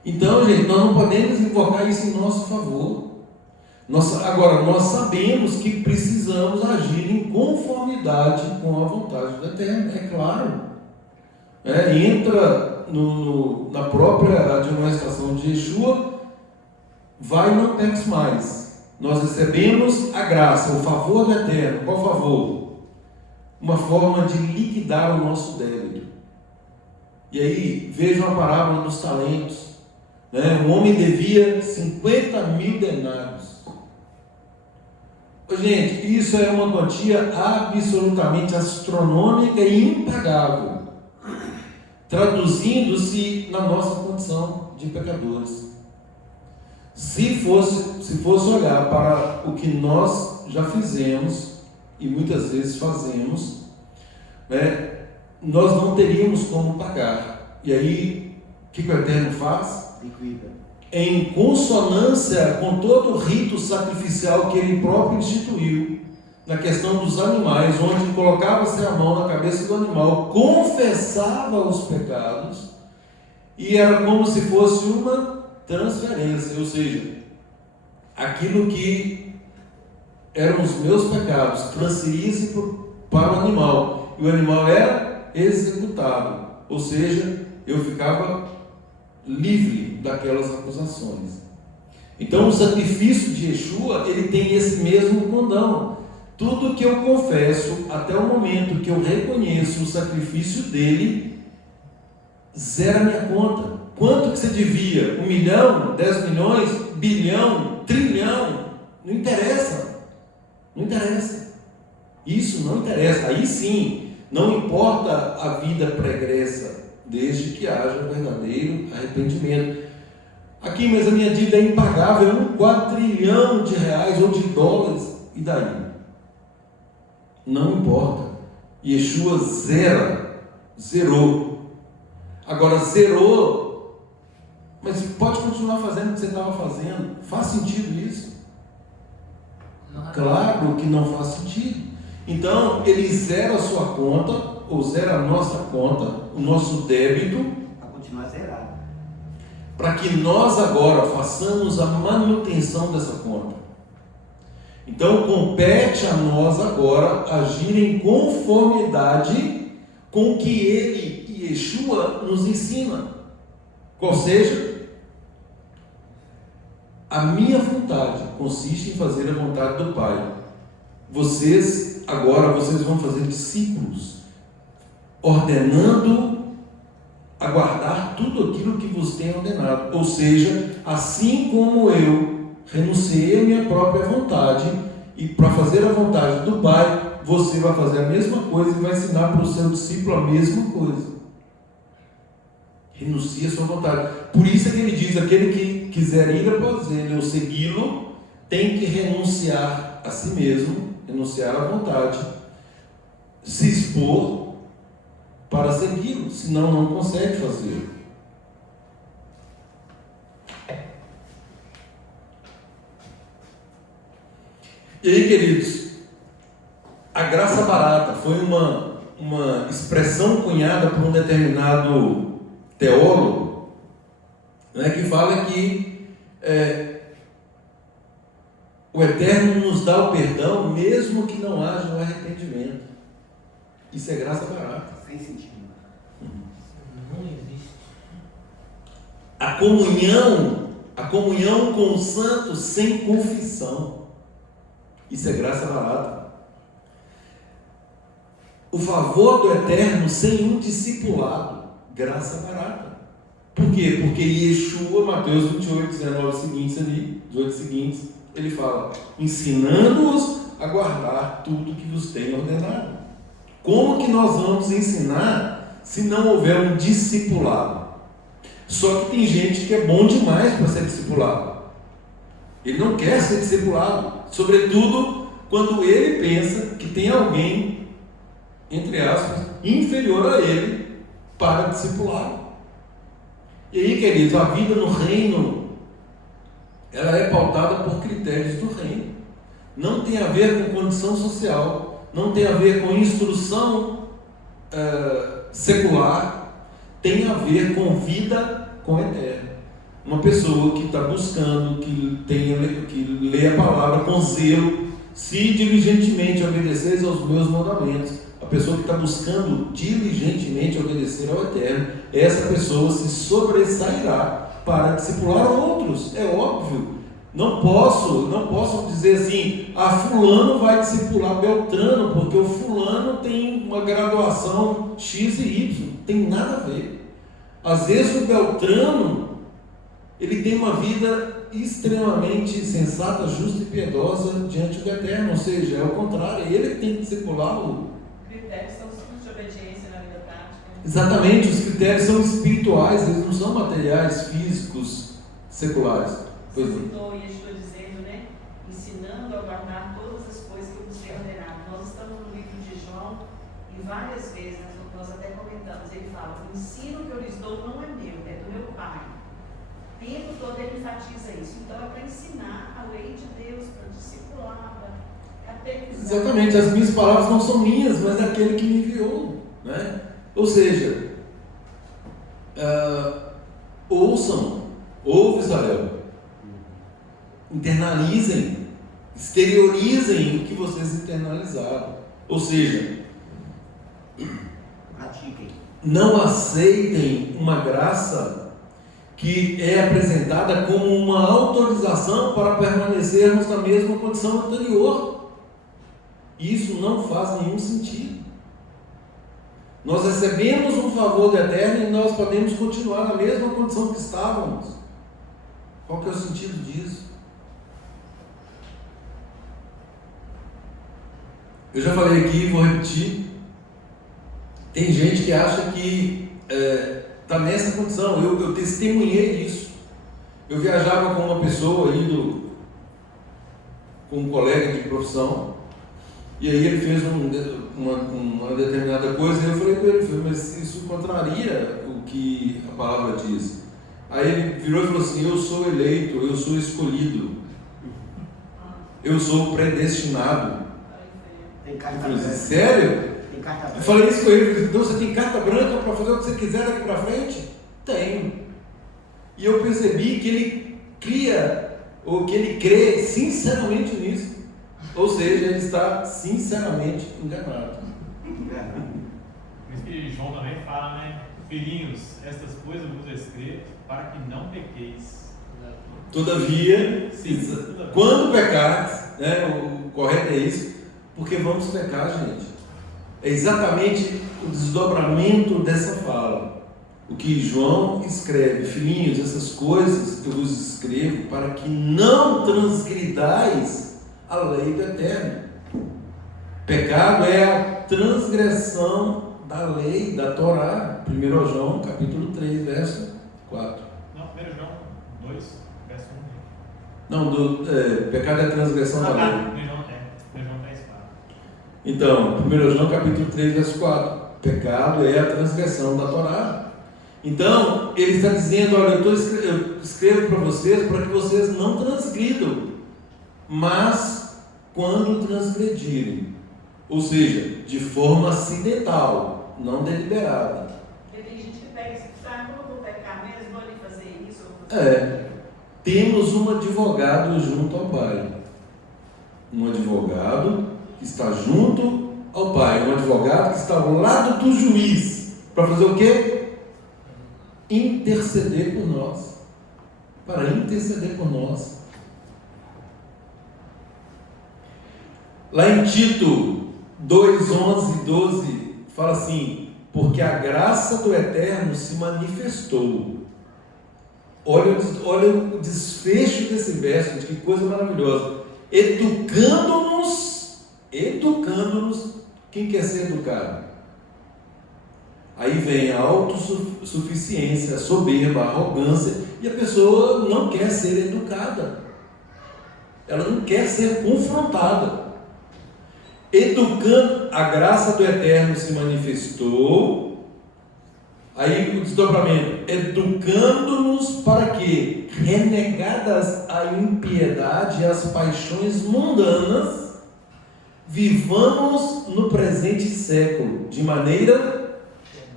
Então, gente, nós não podemos invocar isso em nosso favor. Agora, nós sabemos que precisamos agir em conformidade com a vontade do Eterno, é claro. Entra na própria admoestação de Yeshua, vai e não peques mais. Nós recebemos a graça, o favor do Eterno. Qual favor? Uma forma de liquidar o nosso débito. E aí, vejam a parábola dos talentos. Um homem devia 50.000 denários. Gente, isso é uma quantia absolutamente astronômica e impagável, traduzindo-se na nossa condição de pecadores. Se fosse olhar para o que nós já fizemos e muitas vezes fazemos, nós não teríamos como pagar. E aí, o que o Eterno faz? liquida. Em consonância com todo o rito sacrificial que ele próprio instituiu, na questão dos animais, onde colocava-se a mão na cabeça do animal, confessava os pecados, e era como se fosse uma transferência, ou seja, aquilo que eram os meus pecados transferia-se para o animal, e o animal era executado, ou seja, eu ficava livre daquelas acusações. Então o sacrifício de Yeshua, ele tem esse mesmo condão. Tudo que eu confesso, até o momento que eu reconheço o sacrifício dele, zera minha conta. Quanto que você devia? 1 milhão? 10 milhões? Bilhão? Trilhão? Não interessa. Não interessa. Isso não interessa. Aí sim, não importa a vida pregressa, desde que haja verdadeiro arrependimento. Aqui, mas a minha dívida é impagável, é 1 quadrilhão de reais ou de dólares, e daí? Não importa. Yeshua zerou. Agora, zerou, mas pode continuar fazendo o que você estava fazendo. Faz sentido isso? Claro que não faz sentido. Então, ele zera a sua conta, ou zera a nossa conta, o nosso débito, Para continuar zerado. para que nós agora façamos a manutenção dessa conta. Então compete a nós agora agir em conformidade com o que ele e Yeshua nos ensina. Qual seja, a minha vontade consiste em fazer a vontade do Pai. Vocês vão fazer discípulos, ordenando a guardar tudo aquilo que vos tem ordenado. Ou seja, assim como eu renunciei à minha própria vontade, e para fazer a vontade do Pai, você vai fazer a mesma coisa e vai ensinar para o seu discípulo a mesma coisa. Renuncia a sua vontade. Por isso é que ele diz: aquele que quiser ir após ele ou segui-lo, tem que renunciar a si mesmo, renunciar à vontade, se expor para segui-lo, senão não consegue fazer. E aí, queridos, a graça barata foi uma expressão cunhada por um determinado teólogo, né, que fala que o Eterno nos dá o perdão mesmo que não haja um arrependimento. Isso é graça barata. Sem sentido. Não existe. A comunhão com os santos sem confissão. Isso é graça barata. O favor do Eterno sem um discipulado. Graça barata. Por quê? Porque Yeshua, Mateus 28, 19 seguintes ali, 18 seguintes, ele fala: ensinando-os a guardar tudo que vos tenho ordenado. Como que nós vamos ensinar se não houver um discipulado? Só que tem gente que é bom demais para ser discipulado. Ele não quer ser discipulado, sobretudo quando ele pensa que tem alguém, entre aspas, inferior a ele para discipulá-lo. E aí, queridos, a vida no reino, ela é pautada por critérios do reino. Não tem a ver com condição social, não tem a ver com instrução secular, tem a ver com vida com o Eterno. Uma pessoa que está buscando, que lê a palavra com zelo, se diligentemente obedeceres aos meus mandamentos. A pessoa que está buscando diligentemente obedecer ao Eterno, essa pessoa se sobressairá para discipular outros. É óbvio. Não posso dizer assim: fulano vai discipular Beltrano, porque o fulano tem uma graduação X e Y. Tem nada a ver. Às vezes o Beltrano, ele tem uma vida extremamente sensata, justa e piedosa diante do Eterno, ou seja, é o contrário, é ele que tem que discipulá-lo. Critérios são os de obediência na vida prática. Exatamente, os critérios são espirituais, eles não são materiais, físicos, seculares. Você citou Yeshua dizendo, né? Ensinando a guardar todas as coisas que eu vos tenho ordenado. Nós estamos no livro de João e várias vezes nós até comentamos, ele fala: o ensino que eu lhes dou não é meu, é do meu Pai. O tempo todo ele enfatiza isso. Então é para ensinar a lei de Deus, para discipular, para catequizar. Exatamente, as minhas palavras não são minhas, mas daquele que me enviou, né? Ou seja, ouve Israel, internalizem, exteriorizem o que vocês internalizaram. Ou seja, Pratiquem. não aceitem uma graça que é apresentada como uma autorização para permanecermos na mesma condição anterior. Isso não faz nenhum sentido. Nós recebemos um favor do Eterno e nós podemos continuar na mesma condição que estávamos. Qual que é o sentido disso? Eu já falei aqui, vou repetir. Tem gente que acha que está nessa condição. Eu testemunhei isso. Eu viajava com uma pessoa, com um colega de profissão, e aí ele fez uma determinada coisa, e eu falei com ele, mas isso contraria o que a palavra diz. Aí ele virou e falou assim: eu sou eleito, eu sou escolhido, eu sou predestinado. Tem carta Eu falei, branca. sério? Tem carta Eu branca. falei isso com ele: então você tem carta branca para fazer o que você quiser daqui para frente? Tenho. E eu percebi que ele crê sinceramente nisso. Ou seja, ele está sinceramente enganado. Por isso que João também fala, né? Filhinhos, estas coisas vos escrevo para que não pequeis. Todavia, Sim. quando pecar, né, o correto é isso, porque vamos pecar, gente. É exatamente o desdobramento dessa fala. O que João escreve: filhinhos, essas coisas eu vos escrevo para que não transgridais a lei do Eterno. Pecado é a transgressão da lei, da Torá. 1 João, capítulo 3, verso 4. Não, 1 João 2, verso 1. Não, pecado é a transgressão da lei. 1 João 10, 4. Então, 1 João capítulo 3, verso 4. Pecado é a transgressão da Torá. Então, ele está dizendo, olha, eu escrevo para vocês para que vocês não transgridam, mas quando transgredirem, ou seja, de forma acidental, não deliberada. Porque tem gente que pega e diz, como eu vou pecar mesmo, vou ali fazer isso, ou fazer aquilo. Temos um advogado junto ao Pai. Um advogado que está junto ao Pai. Um advogado que está ao lado do juiz. Para fazer o quê? Interceder por nós. Para interceder por nós. Lá em Tito 2, 11 e 12, fala assim: porque a graça do Eterno se manifestou. Olha o desfecho desse verso, que coisa maravilhosa. Educando-nos. Quem quer ser educado? Aí vem a autossuficiência, a soberba, a arrogância, e a pessoa não quer ser educada. Ela não quer ser confrontada. Educando, a graça do Eterno se manifestou. Aí o desdobramento: educando-nos para que, renegadas a impiedade e as paixões mundanas, vivamos no presente século de maneira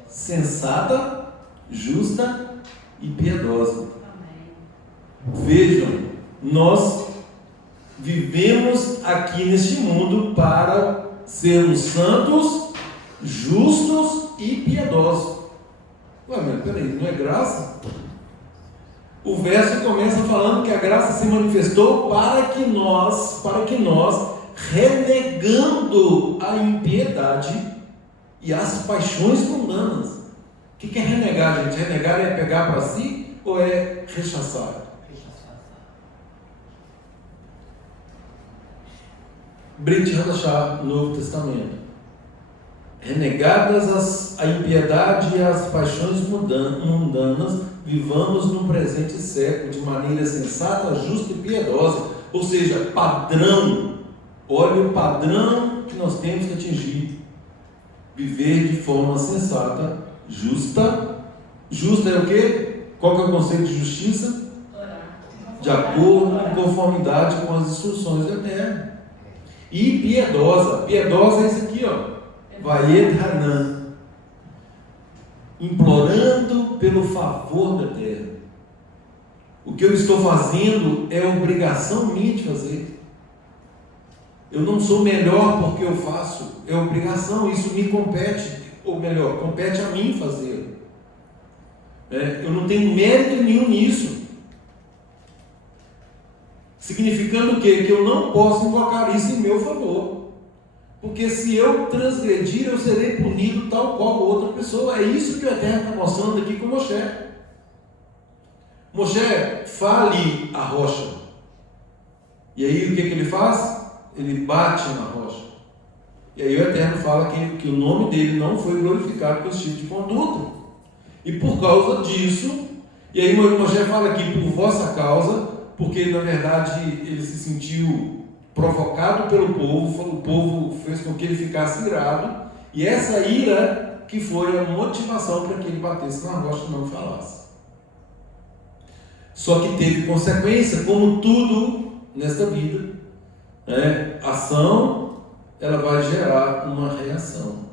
sensata, justa e piedosa. Vejam, nós vivemos aqui neste mundo para sermos santos, justos e piedosos. Ué, mas peraí, não é graça? O verso começa falando que a graça se manifestou para que nós, renegando a impiedade e as paixões mundanas. O que é renegar, gente? Renegar é pegar para si ou é rechaçar? Brit Hadashah, Novo Testamento. Renegadas a impiedade e as paixões mundanas, vivamos no presente século de maneira sensata, justa e piedosa. Ou seja, padrão. Olha o padrão que nós temos que atingir. Viver de forma sensata, justa. Justa é o quê? Qual que é o conceito de justiça? De acordo, em conformidade com as instruções do Eterno. E piedosa. Piedosa é isso aqui, ó. Vayet Hanan, implorando pelo favor do Eterno. O que eu estou fazendo é obrigação minha de fazer. Eu não sou melhor porque eu faço, é obrigação, isso me compete, ou melhor, compete a mim fazer. Eu não tenho mérito nenhum nisso. Significando o quê? Que eu não posso invocar isso em meu favor. Porque se eu transgredir, eu serei punido tal qual outra pessoa. É isso que o Eterno está mostrando aqui com Moshe. Moshe, fale a rocha. E aí o que ele faz? Ele bate na rocha. E aí o Eterno fala que o nome dele não foi glorificado com esse tipo de conduta. E por causa disso, e aí Moshe fala aqui, por vossa causa, porque na verdade ele se sentiu provocado pelo povo, o povo fez com que ele ficasse irado, e essa ira que foi a motivação para que ele batesse na rocha e não falasse. Só que teve consequência, como tudo nesta vida, ação, ela vai gerar uma reação.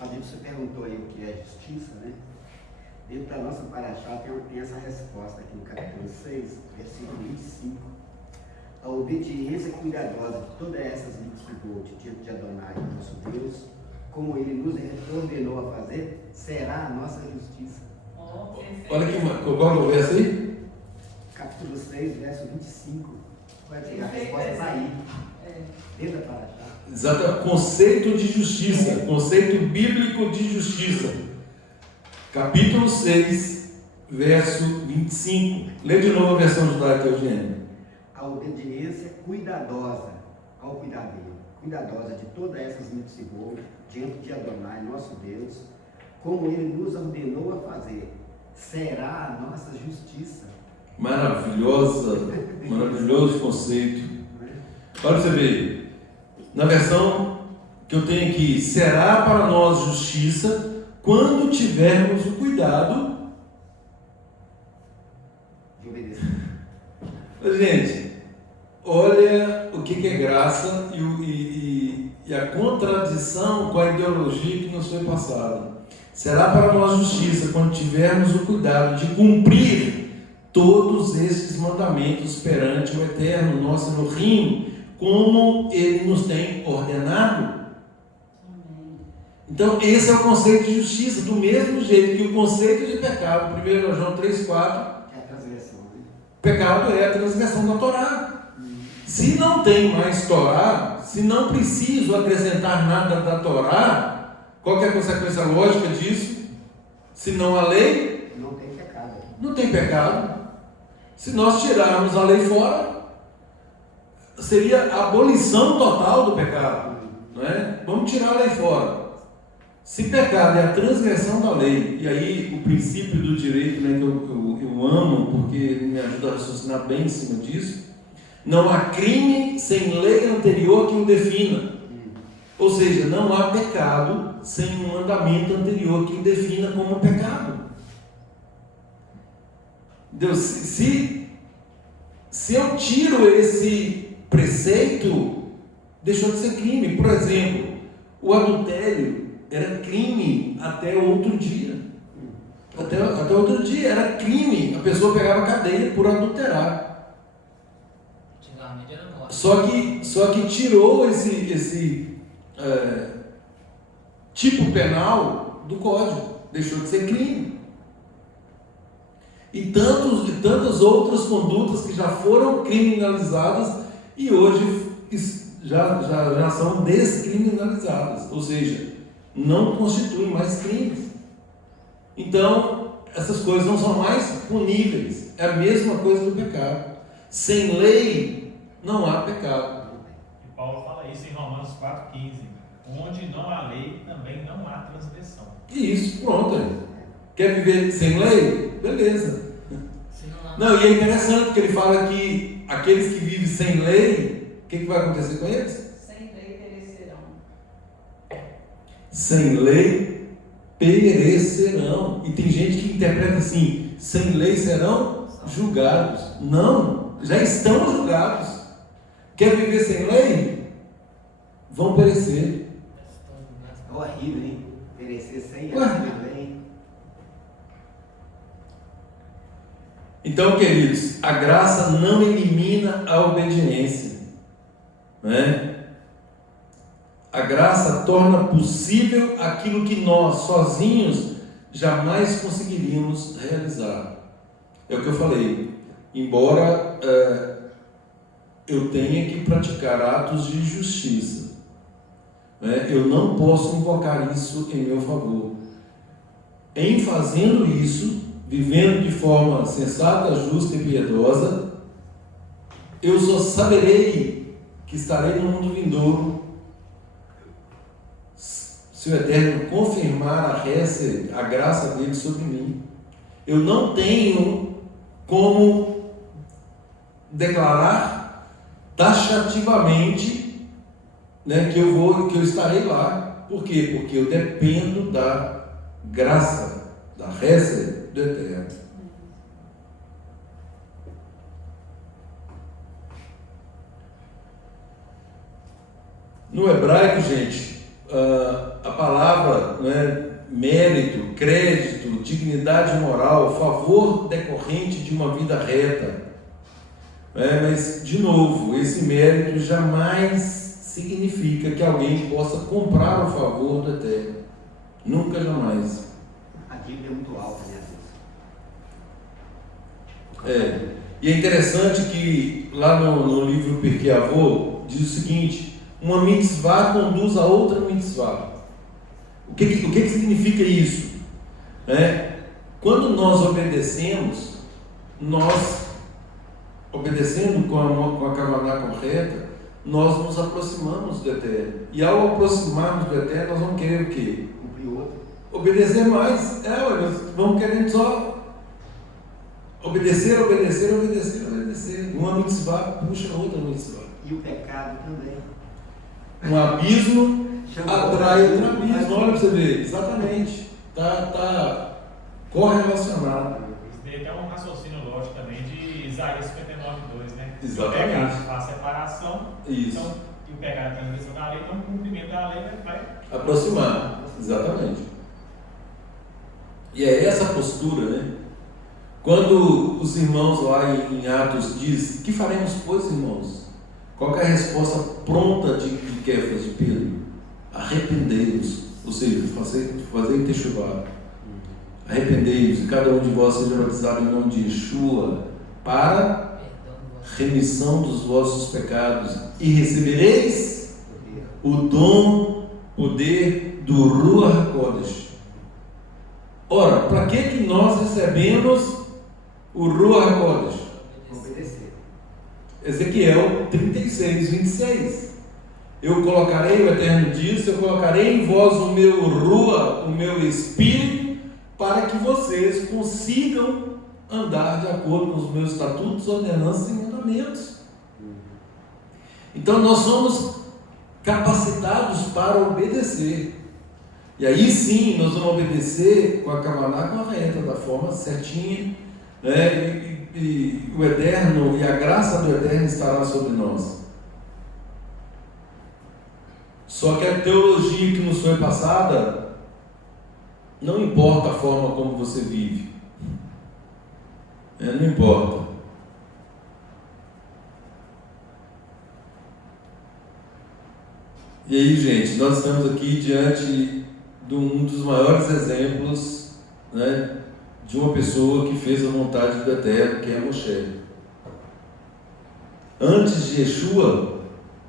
Você perguntou aí o que é justiça, né? Dentro da nossa paraxá tem essa resposta aqui no capítulo 6, versículo 25. A obediência cuidadosa de todas essas mitzvot diante de Adonai, nosso Deus, como Ele nos ordenou a fazer, será a nossa justiça. Olha aqui, qual é o verso aí? Capítulo 6, verso 25. Vai ter a resposta aí. Dentro da paraxá. Exato, conceito de justiça, conceito bíblico de justiça. Capítulo 6, verso 25. Lê de novo a versão judaica, Eugênio. A obediência cuidadosa ao cuidadosa de todas essas mitzvot diante de Adonai, nosso Deus, como Ele nos ordenou a fazer, será a nossa justiça. Maravilhoso conceito. Olha para você ver, na versão que eu tenho aqui, será para nós justiça quando tivermos o cuidado De obedecer. Gente, olha o que é graça e a contradição com a ideologia que nos foi passada. Será para nós justiça quando tivermos o cuidado de cumprir todos esses mandamentos perante o Eterno, nosso Elohim, como Ele nos tem ordenado. Então, esse é o conceito de justiça, do mesmo jeito que o conceito de pecado, 1 João 3,4, É a transgressão, né? pecado é a transgressão da Torá. Se não tem mais Torá, se não preciso acrescentar nada da Torá, qual que é a consequência lógica disso? Se não a lei, Não tem pecado. não tem pecado. Se nós tirarmos a lei fora, seria a abolição total do pecado. Não é? Vamos tirar a lei fora. Se pecado é a transgressão da lei, e aí o princípio do direito, né, que eu amo, porque ele me ajuda a raciocinar bem em cima disso, não há crime sem lei anterior que o defina. Ou seja, não há pecado sem um mandamento anterior que o defina como pecado. Deus, se eu tiro esse preceito, deixou de ser crime. Por exemplo, o adultério era crime até outro dia. Até outro dia era crime. A pessoa pegava cadeia por adulterar. Antigamente era morte. Só que tirou esse tipo penal do código. Deixou de ser crime. E tantas outras condutas que já foram criminalizadas e hoje já são descriminalizadas. Ou seja, não constituem mais crimes. Então, essas coisas não são mais puníveis. É a mesma coisa do pecado. Sem lei, não há pecado. E Paulo fala isso em Romanos 4,15. Onde não há lei, também não há transgressão. E isso, pronto. Quer viver sem lei? Beleza. Se não há- Não, e é interessante que ele fala que aqueles que vivem sem lei, o que vai acontecer com eles? Sem lei perecerão. Sem lei perecerão. E tem gente que interpreta assim: sem lei serão julgados. Não, já estão julgados. Quer viver sem lei? Vão perecer. É horrível, hein? Perecer sem Ué. a lei. Então, queridos, a graça não elimina a obediência, né? A graça torna possível aquilo que nós sozinhos jamais conseguiríamos realizar. É o que eu falei. Embora eu tenha que praticar atos de justiça, né, eu não posso invocar isso em meu favor. Em fazendo isso, vivendo de forma sensata, justa e piedosa, eu só saberei que estarei no mundo vindouro se o Eterno confirmar a graça dele sobre mim. Eu não tenho como declarar taxativamente, né, que eu estarei lá. Por quê? Porque eu dependo da graça, da reza do Eterno. No hebraico, gente, a palavra, né, mérito, crédito, dignidade moral, favor decorrente de uma vida reta. Mas, de novo, esse mérito jamais significa que alguém possa comprar o favor do Eterno. Nunca, jamais. A dívida é muito alta, né? Às vezes. E é interessante que lá no livro Pirkei Avot diz o seguinte: uma mitzvah conduz a outra mitzvah. O que significa isso? Quando nós obedecemos, obedecendo com a kavaná correta, nós nos aproximamos do Eterno. E ao aproximarmos do Eterno, nós vamos querer o quê? Cumprir outro. Obedecer mais. Vamos querendo só obedecer. Uma mitzvah puxa outra mitzvah. E o pecado também. Um abismo atrai outro abismo. Olha para você ver, exatamente. Tá correlacionado. Isso daí é um raciocínio lógico também de Isaías 59:2, né? Exatamente. Se o pecado faz separação, Isso. então, e o pecado transgressão da lei, então o cumprimento da lei vai Aproximar, exatamente. E é essa postura, né? Quando os irmãos lá em Atos diz: que faremos, pois, irmãos? Qual que é a resposta pronta de Kefas, de Pedro? Arrependei-vos, ou seja, fazer techuvá. Arrependei-vos, e cada um de vós seja batizado em nome de Yeshua para remissão dos vossos pecados, e recebereis o dom, poder do Ruach HaKodesh. Ora, para que nós recebemos o Ruach HaKodesh? Obedecer. Ezequiel 36:26. Eu colocarei, o Eterno diz, eu colocarei em vós o meu Ruach, o meu Espírito, para que vocês consigam andar de acordo com os meus estatutos, ordenanças e mandamentos. Então nós somos capacitados para obedecer. E aí sim nós vamos obedecer com a kavaná correta, da forma certinha, né? E o Eterno e a graça do Eterno estará sobre nós. Só que a teologia que nos foi passada, não importa a forma como você vive, não importa. E aí, gente, nós estamos aqui diante de um dos maiores exemplos, né, de uma pessoa que fez a vontade do Eterno, que é Moshe. Antes de Yeshua,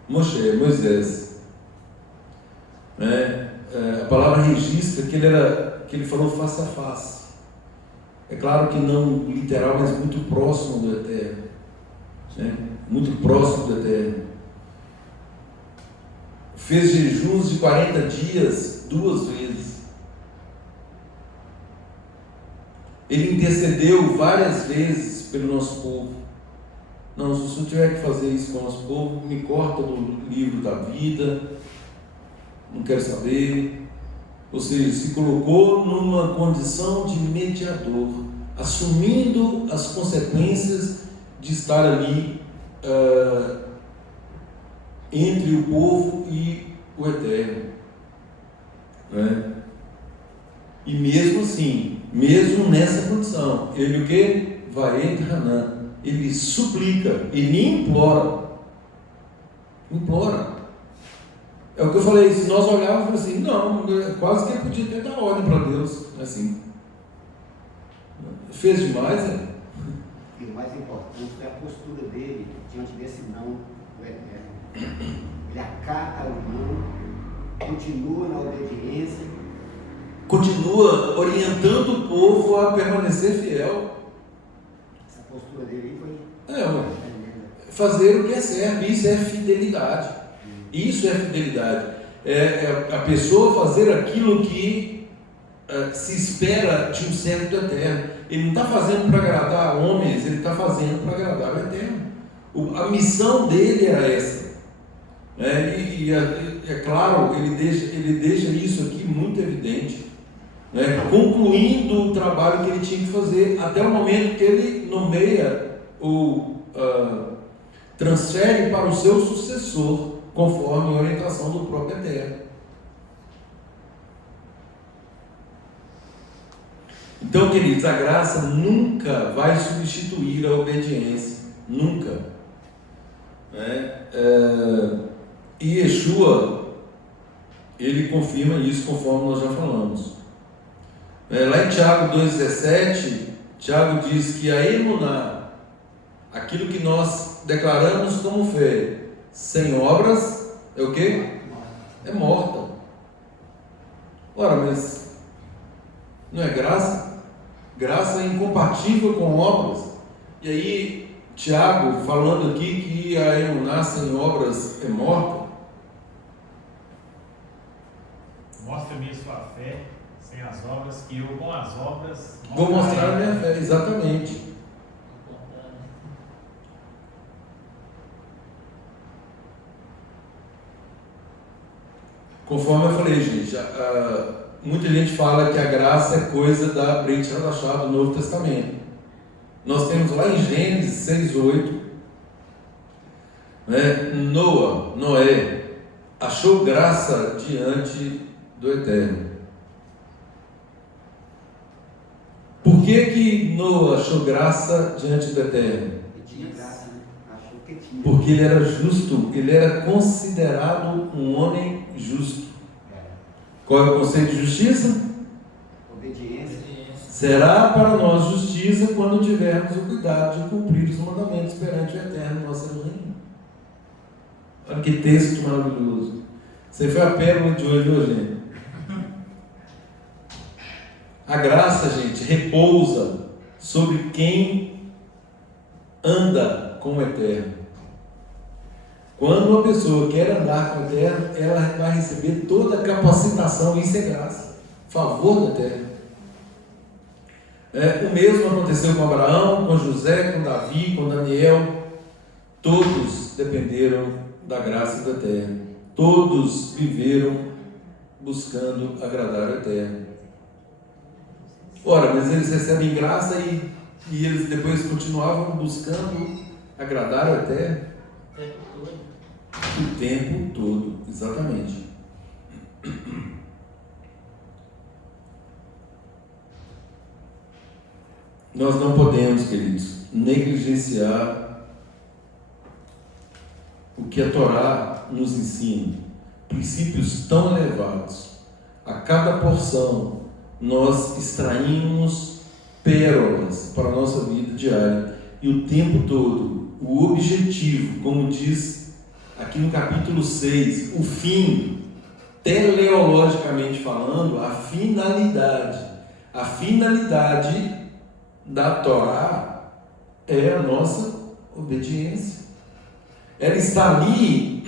Moisés. A palavra registra que ele falou face a face. É claro que não literal, mas muito próximo do Eterno, né? Muito próximo do Eterno. Fez jejuns de 40 dias 2 vezes. Ele intercedeu várias vezes pelo nosso povo. Não, se o senhor tiver que fazer isso com o nosso povo, me corta do livro da vida, não quero saber. Ou seja, se colocou numa condição de mediador, assumindo as consequências de estar ali entre o povo e o Eterno, né? E mesmo assim, mesmo nessa condição, ele o que? Vai Hanan, ele suplica, ele implora. É o que eu falei, se nós olharmos assim, não, quase que ele podia ter dado ordem para Deus, assim. Fez demais, né? E o mais importante é a postura dele diante desse não do Eterno. Ele acata o não, continua na obediência, continua orientando o povo a permanecer fiel. Essa postura dele foi fazer o que é certo. Isso é fidelidade. Isso é fidelidade. É a pessoa fazer aquilo que se espera de um servo do Eterno. Ele não está fazendo para agradar homens, ele está fazendo para agradar o Eterno. A missão dele era essa. É claro, ele deixa isso aqui muito evidente, né? Concluindo o trabalho que ele tinha que fazer, até o momento que ele nomeia ou transfere para o seu sucessor, conforme a orientação do próprio Eterno. Então, queridos, a graça nunca vai substituir a obediência, nunca. E Yeshua, ele confirma isso, conforme nós já falamos. Lá em Tiago 2,17, Tiago diz que a emuná, aquilo que nós declaramos como fé, sem obras, é o quê? É morta. Ora, mas não é graça? Graça é incompatível com obras. E aí, Tiago, falando aqui que a emuná sem obras é morta. Mostra-me a sua fé sem as obras, que eu com as obras Vou mostrar a minha fé, exatamente. Conforme eu falei, gente, muita gente fala que a graça é coisa da Brit Hadashah do Novo Testamento. Nós temos lá em Gênesis 6:8, né? Noé achou graça diante do Eterno. Por que Noé achou graça diante do Eterno? Ele tinha graça, né? Achou que tinha. Porque ele era justo, ele era considerado um homem justo. Qual é o conceito de justiça? Obediência. Será para nós justiça quando tivermos o cuidado de cumprir os mandamentos perante o Eterno, nosso reino. Olha que texto maravilhoso. Você foi a pérola de hoje, gente. A graça, gente, repousa sobre quem anda com o Eterno. Quando uma pessoa quer andar com o Eterno, ela vai receber toda a capacitação, isso é graça, favor do Eterno. O mesmo aconteceu com Abraão, com José, com Davi, com Daniel. Todos dependeram da graça do Eterno. Todos viveram buscando agradar o Eterno. Ora, mas eles recebem graça e eles depois continuavam buscando agradar o Eterno. O tempo todo, exatamente. Nós não podemos, queridos, negligenciar o que a Torá nos ensina. Princípios tão elevados. A cada porção nós extraímos pérolas para a nossa vida diária. E o tempo todo, o objetivo, como diz aqui no capítulo 6, o fim, teleologicamente falando, a finalidade da Torá é a nossa obediência. Ela está ali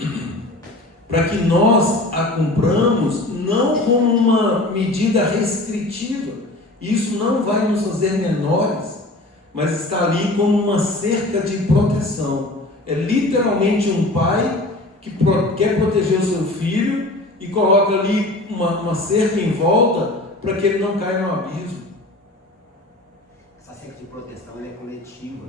para que nós a cumpramos não como uma medida restritiva. Isso não vai nos fazer menores, mas está ali como uma cerca de proteção. É literalmente um pai que quer proteger o seu filho e coloca ali uma cerca em volta para que ele não caia no abismo. Essa cerca de proteção ela é coletiva.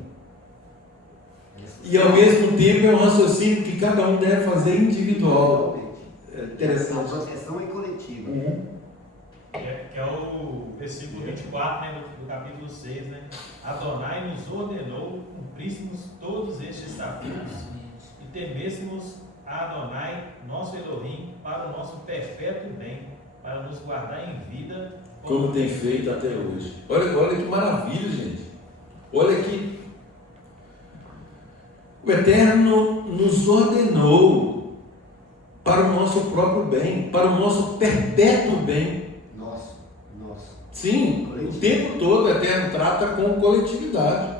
E ao mesmo tempo é um raciocínio que cada um deve fazer individual. É A interessante. proteção é coletiva. Que é o versículo 24, né, do capítulo 6, né? Adonai nos ordenou cumpríssemos todos estes estatutos e temêssemos a Adonai, nosso Elohim, para o nosso perpétuo bem, para nos guardar em vida, Como tem feito até hoje. Olha que maravilha, gente. Olha que o Eterno nos ordenou para o nosso próprio bem, para o nosso perpétuo bem. Nosso. Sim, o tempo todo o Eterno trata com coletividade.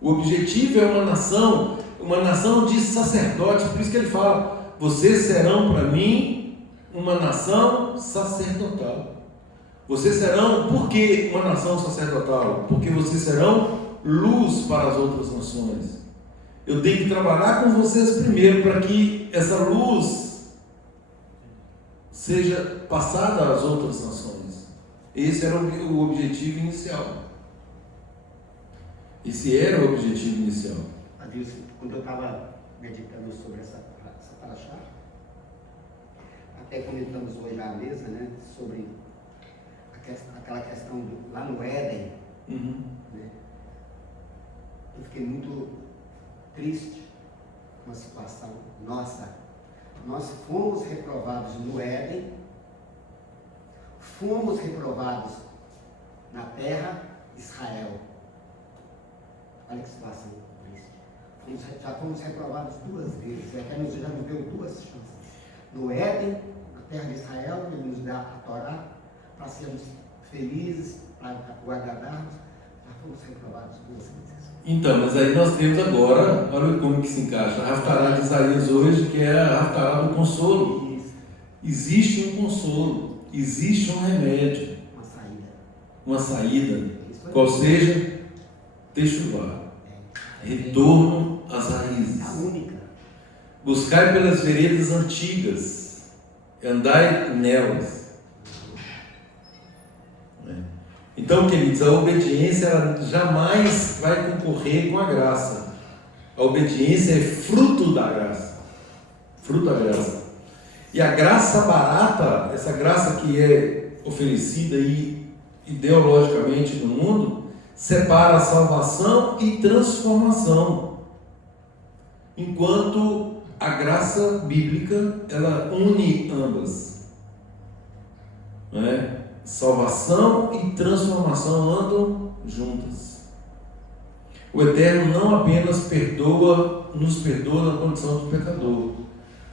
O objetivo é uma nação de sacerdotes, por isso que ele fala: vocês serão para mim uma nação sacerdotal. Vocês serão, por que uma nação sacerdotal? Porque vocês serão luz para as outras nações. Eu tenho que trabalhar com vocês primeiro para que essa luz seja passada às outras nações. Esse era o objetivo inicial. Esse era o objetivo inicial. Adilson, quando eu estava meditando sobre essa paraxá, até comentamos hoje à mesa, né, sobre aquela questão lá no Éden, né, eu fiquei muito triste com a situação nossa. Nós fomos reprovados no Éden, fomos reprovados na terra de Israel. Olha que situação triste. Já fomos reprovados 2 vezes. Até já nos deu 2 chances. No Éden, na terra de Israel, ele nos dá a Torá para sermos felizes, para o agradarmos. Já fomos reprovados 2 vezes. Então, mas aí nós temos agora, olha como que se encaixa, a Haftará de Isaías hoje, que é a Haftará do consolo. Isso. Existe um consolo, existe um remédio, uma saída, qual seja Techuvá, retorno às raízes. A única. Buscai pelas veredas antigas, andai nelas. Então, queridos, a obediência ela jamais vai concorrer com a graça. A obediência é fruto da graça. Fruto da graça. E a graça barata, essa graça que é oferecida ideologicamente no mundo, separa salvação e transformação. Enquanto a graça bíblica, ela une ambas. Não é? Salvação e transformação andam juntas. O Eterno não apenas nos perdoa na condição de pecador,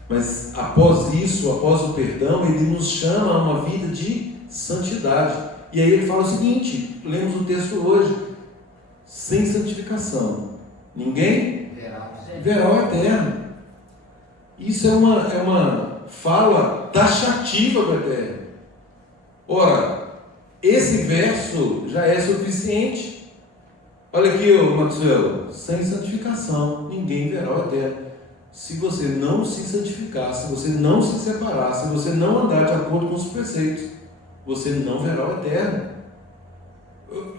mas após isso, após o perdão, Ele nos chama a uma vida de santidade. E aí Ele fala o seguinte, lemos o texto hoje: sem santificação ninguém verá o Eterno. Isso é uma fala taxativa do Eterno. Ora, esse verso já é suficiente. Olha aqui, Maxwell, sem santificação ninguém verá o Eterno. Se você não se santificar, se você não se separar, se você não andar de acordo com os preceitos, você não verá o Eterno.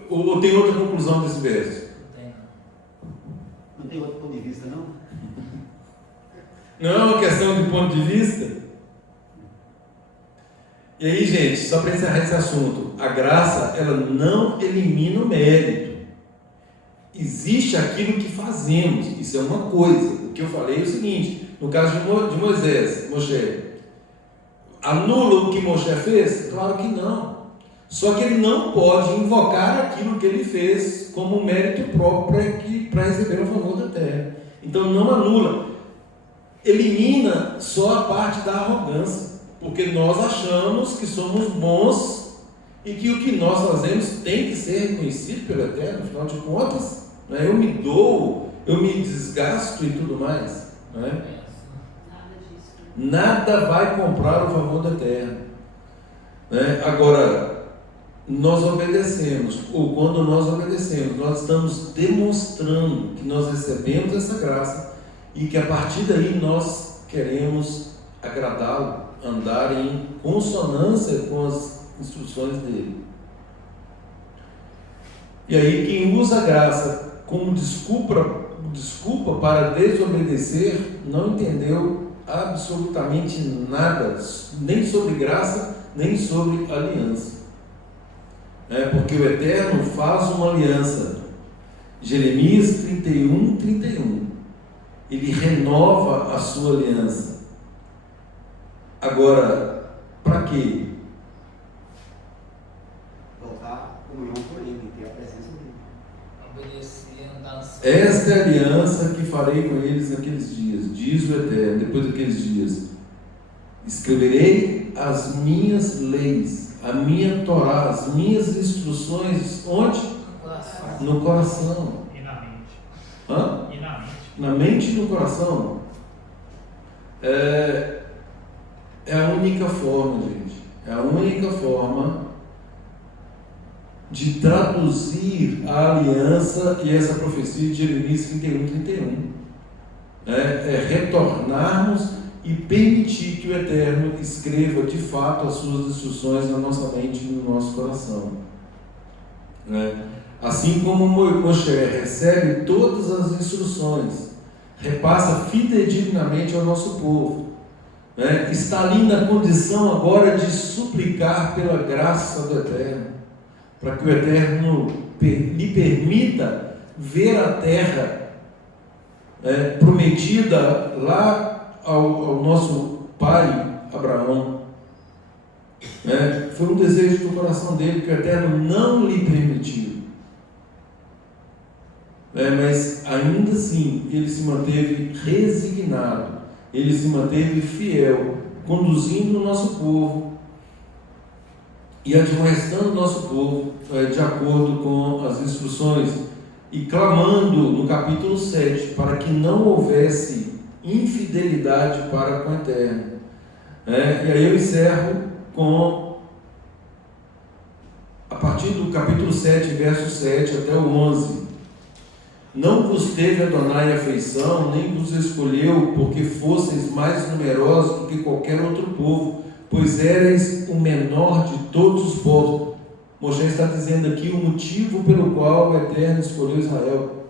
Ou tem outra conclusão desse verso? Não tem outro ponto de vista, não? Não é uma questão de ponto de vista? E aí, gente, só para encerrar esse assunto, a graça, ela não elimina o mérito. Existe aquilo que fazemos, isso é uma coisa. O que eu falei é o seguinte, no caso de Moshe, anula o que Moshe fez? Claro que não. Só que ele não pode invocar aquilo que ele fez como mérito próprio para receber o favor da terra. Então não anula. Elimina só a parte da arrogância. Porque nós achamos que somos bons e que o que nós fazemos tem que ser reconhecido pelo Eterno, afinal de contas, né? Eu me dou, eu me desgasto e tudo mais. Né? Nada disso. Nada vai comprar o favor do Eterno. Né? Agora, nós obedecemos, ou quando nós obedecemos, nós estamos demonstrando que nós recebemos essa graça e que a partir daí nós queremos agradá-lo, andar em consonância com as instruções dele. E aí quem usa a graça como desculpa para desobedecer não entendeu absolutamente nada, nem sobre graça, nem sobre aliança. Porque o Eterno faz uma aliança. Jeremias 31:31. Ele renova a sua aliança. Agora, para quê? Voltar a comunhão com Ele, ter a presença dele. Obedecer, andar no céu. Esta é a aliança que farei com eles naqueles dias, diz o Eterno, depois daqueles dias. Escreverei as minhas leis, a minha Torá, as minhas instruções, onde? No coração. E na mente. Hã? E na mente. Na mente e no coração. É a única forma, gente. É a única forma de traduzir a aliança e essa profecia de Jeremias 31:31. É retornarmos e permitir que o Eterno escreva de fato as suas instruções na nossa mente e no nosso coração. Assim como Moshe recebe todas as instruções, repassa fidedignamente ao nosso povo, está ali na condição agora de suplicar pela graça do Eterno, para que o Eterno lhe permita ver a terra prometida lá ao nosso pai Abraão. Foi um desejo do coração dele que o Eterno não lhe permitiu. Mas ainda assim ele se manteve resignado, ele se manteve fiel, conduzindo o nosso povo e admoestando o nosso povo de acordo com as instruções e clamando no capítulo 7 para que não houvesse infidelidade para com o Eterno. E aí eu encerro a partir do capítulo 7, verso 7 até o 11. Não vos teve Adonai afeição, nem vos escolheu, porque fosseis mais numerosos do que qualquer outro povo, pois eres o menor de todos os povos. Moisés está dizendo aqui o motivo pelo qual o Eterno escolheu Israel.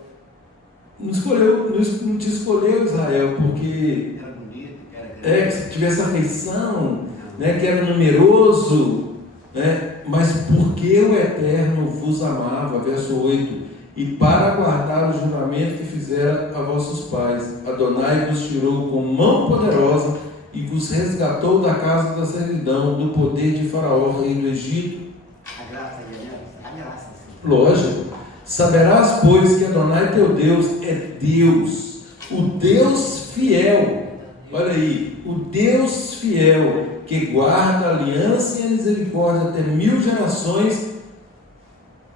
Não te escolheu Israel porque Era bonito, era que tivesse afeição, né, que era numeroso, né, mas porque o Eterno vos amava, verso 8, e para guardar o juramento que fizera a vossos pais, Adonai vos tirou com mão poderosa e vos resgatou da casa da servidão, do poder de Faraó, rei do Egito. a graça, né? A graça, sim. Lógico. Saberás, pois, que Adonai teu Deus é Deus, o Deus fiel. Olha aí, o Deus fiel, que guarda a aliança e a misericórdia até 1000 gerações.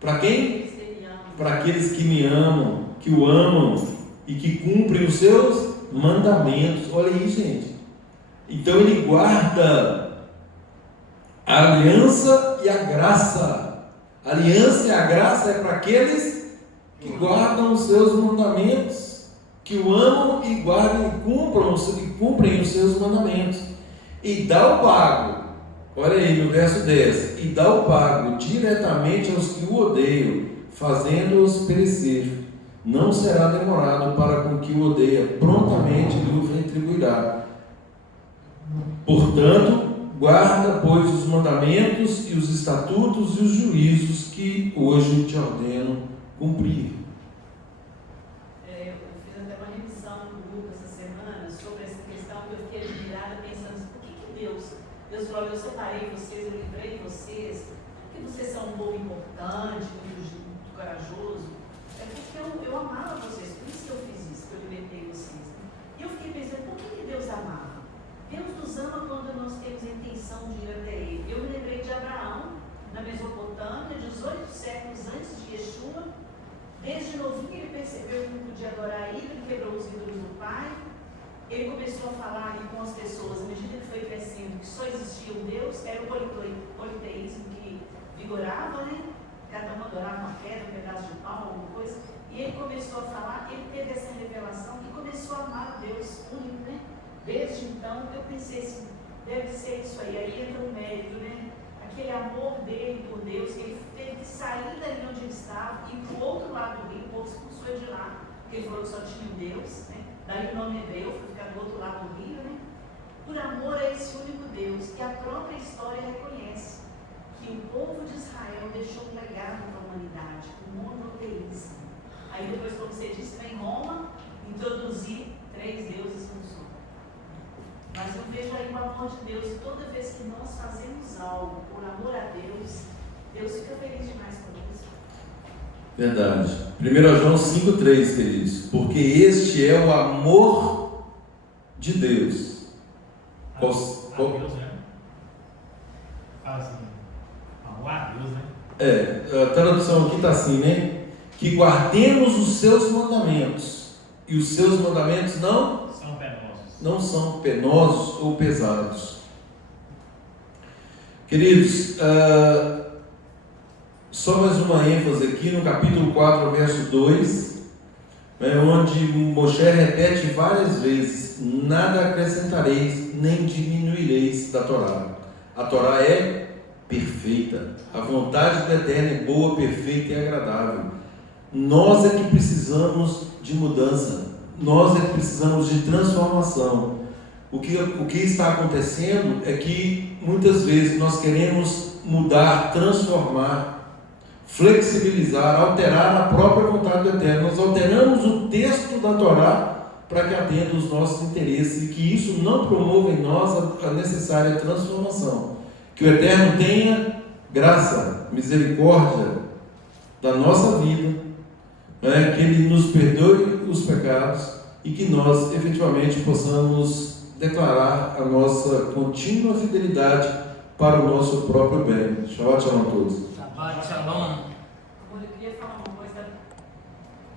Para quem? Para aqueles que me amam, que o amam e que cumprem os seus mandamentos. Olha aí, gente. Então ele guarda a aliança e a graça. A aliança e a graça é para aqueles que guardam os seus mandamentos, que o amam e guardam e cumprem os seus mandamentos. E dá o pago, olha aí no verso 10, e dá o pago diretamente aos que o odeiam, fazendo-os perecer. Não será demorado para com que o odeia, prontamente lhe retribuirá. Portanto, guarda, pois, os mandamentos e os estatutos e os juízos que hoje te ordeno cumprir. Eu fiz até uma revisão no grupo essa semana sobre essa questão que eu fiquei admirada pensando assim, por que Deus falou, eu separei vocês, eu livrei vocês, porque vocês são um povo importante, muito corajoso. É porque eu amava vocês, por isso que eu fiz isso, que eu libertei vocês. E eu fiquei pensando, por que Deus amava? Deus nos ama quando nós temos a intenção de ir até Ele. Eu me lembrei de Abraão, na Mesopotâmia, 18 séculos antes de Yeshua. Desde novinho ele percebeu que não podia adorar ídolo, ele quebrou os ídolos do pai. Ele começou a falar ali com as pessoas, à medida que foi crescendo, que só existia um Deus, era o politeísmo que vigorava, né? Cada um adorava uma pedra, um pedaço de pau, alguma coisa. E ele começou a falar, ele teve essa revelação e começou a amar o Deus único, né? Desde então, eu pensei assim, deve ser isso aí. Aí entra o mérito, né? Aquele amor dele por Deus, ele teve que sair dali onde ele estava e ir para o outro lado do rio, o povo expulsou ele de lá, porque ele falou que só tinha um Deus, né? Daí o nome hebreu, foi ficar do outro lado do rio, né? Por amor a esse único Deus, que a própria história reconhece que o povo de Israel deixou um legado para a humanidade, o monoteísmo. Aí depois, como você disse, vem Roma introduzir 3 deuses funcionais. Mas eu vejo aí o amor de Deus, e toda vez que nós fazemos algo por amor a Deus, Deus fica feliz demais conosco. Verdade. 1 João 5,3, queridos. Porque este é o amor de Deus. A Deus, né? Assim, amor a Deus, né? A tradução aqui está assim, né? Que guardemos os seus mandamentos. E os seus mandamentos não são penosos ou pesados. Queridos, só mais uma ênfase aqui no capítulo 4, verso 2, onde Moisés repete várias vezes: nada acrescentareis nem diminuireis da Torá. A Torá é perfeita, a vontade do Eterno é boa, perfeita e agradável. Nós é que precisamos de mudança, nós é que precisamos de transformação. O que está acontecendo é que muitas vezes nós queremos mudar, transformar, flexibilizar, alterar a própria vontade do Eterno. Nós alteramos o texto da Torá para que atenda os nossos interesses e que isso não promova em nós a necessária transformação. Que o Eterno tenha graça, misericórdia da nossa vida, que Ele nos perdoe os pecados e que nós efetivamente possamos declarar a nossa contínua fidelidade para o nosso próprio bem. Shabbat shalom a todos. Shabbat shalom. Eu queria falar uma coisa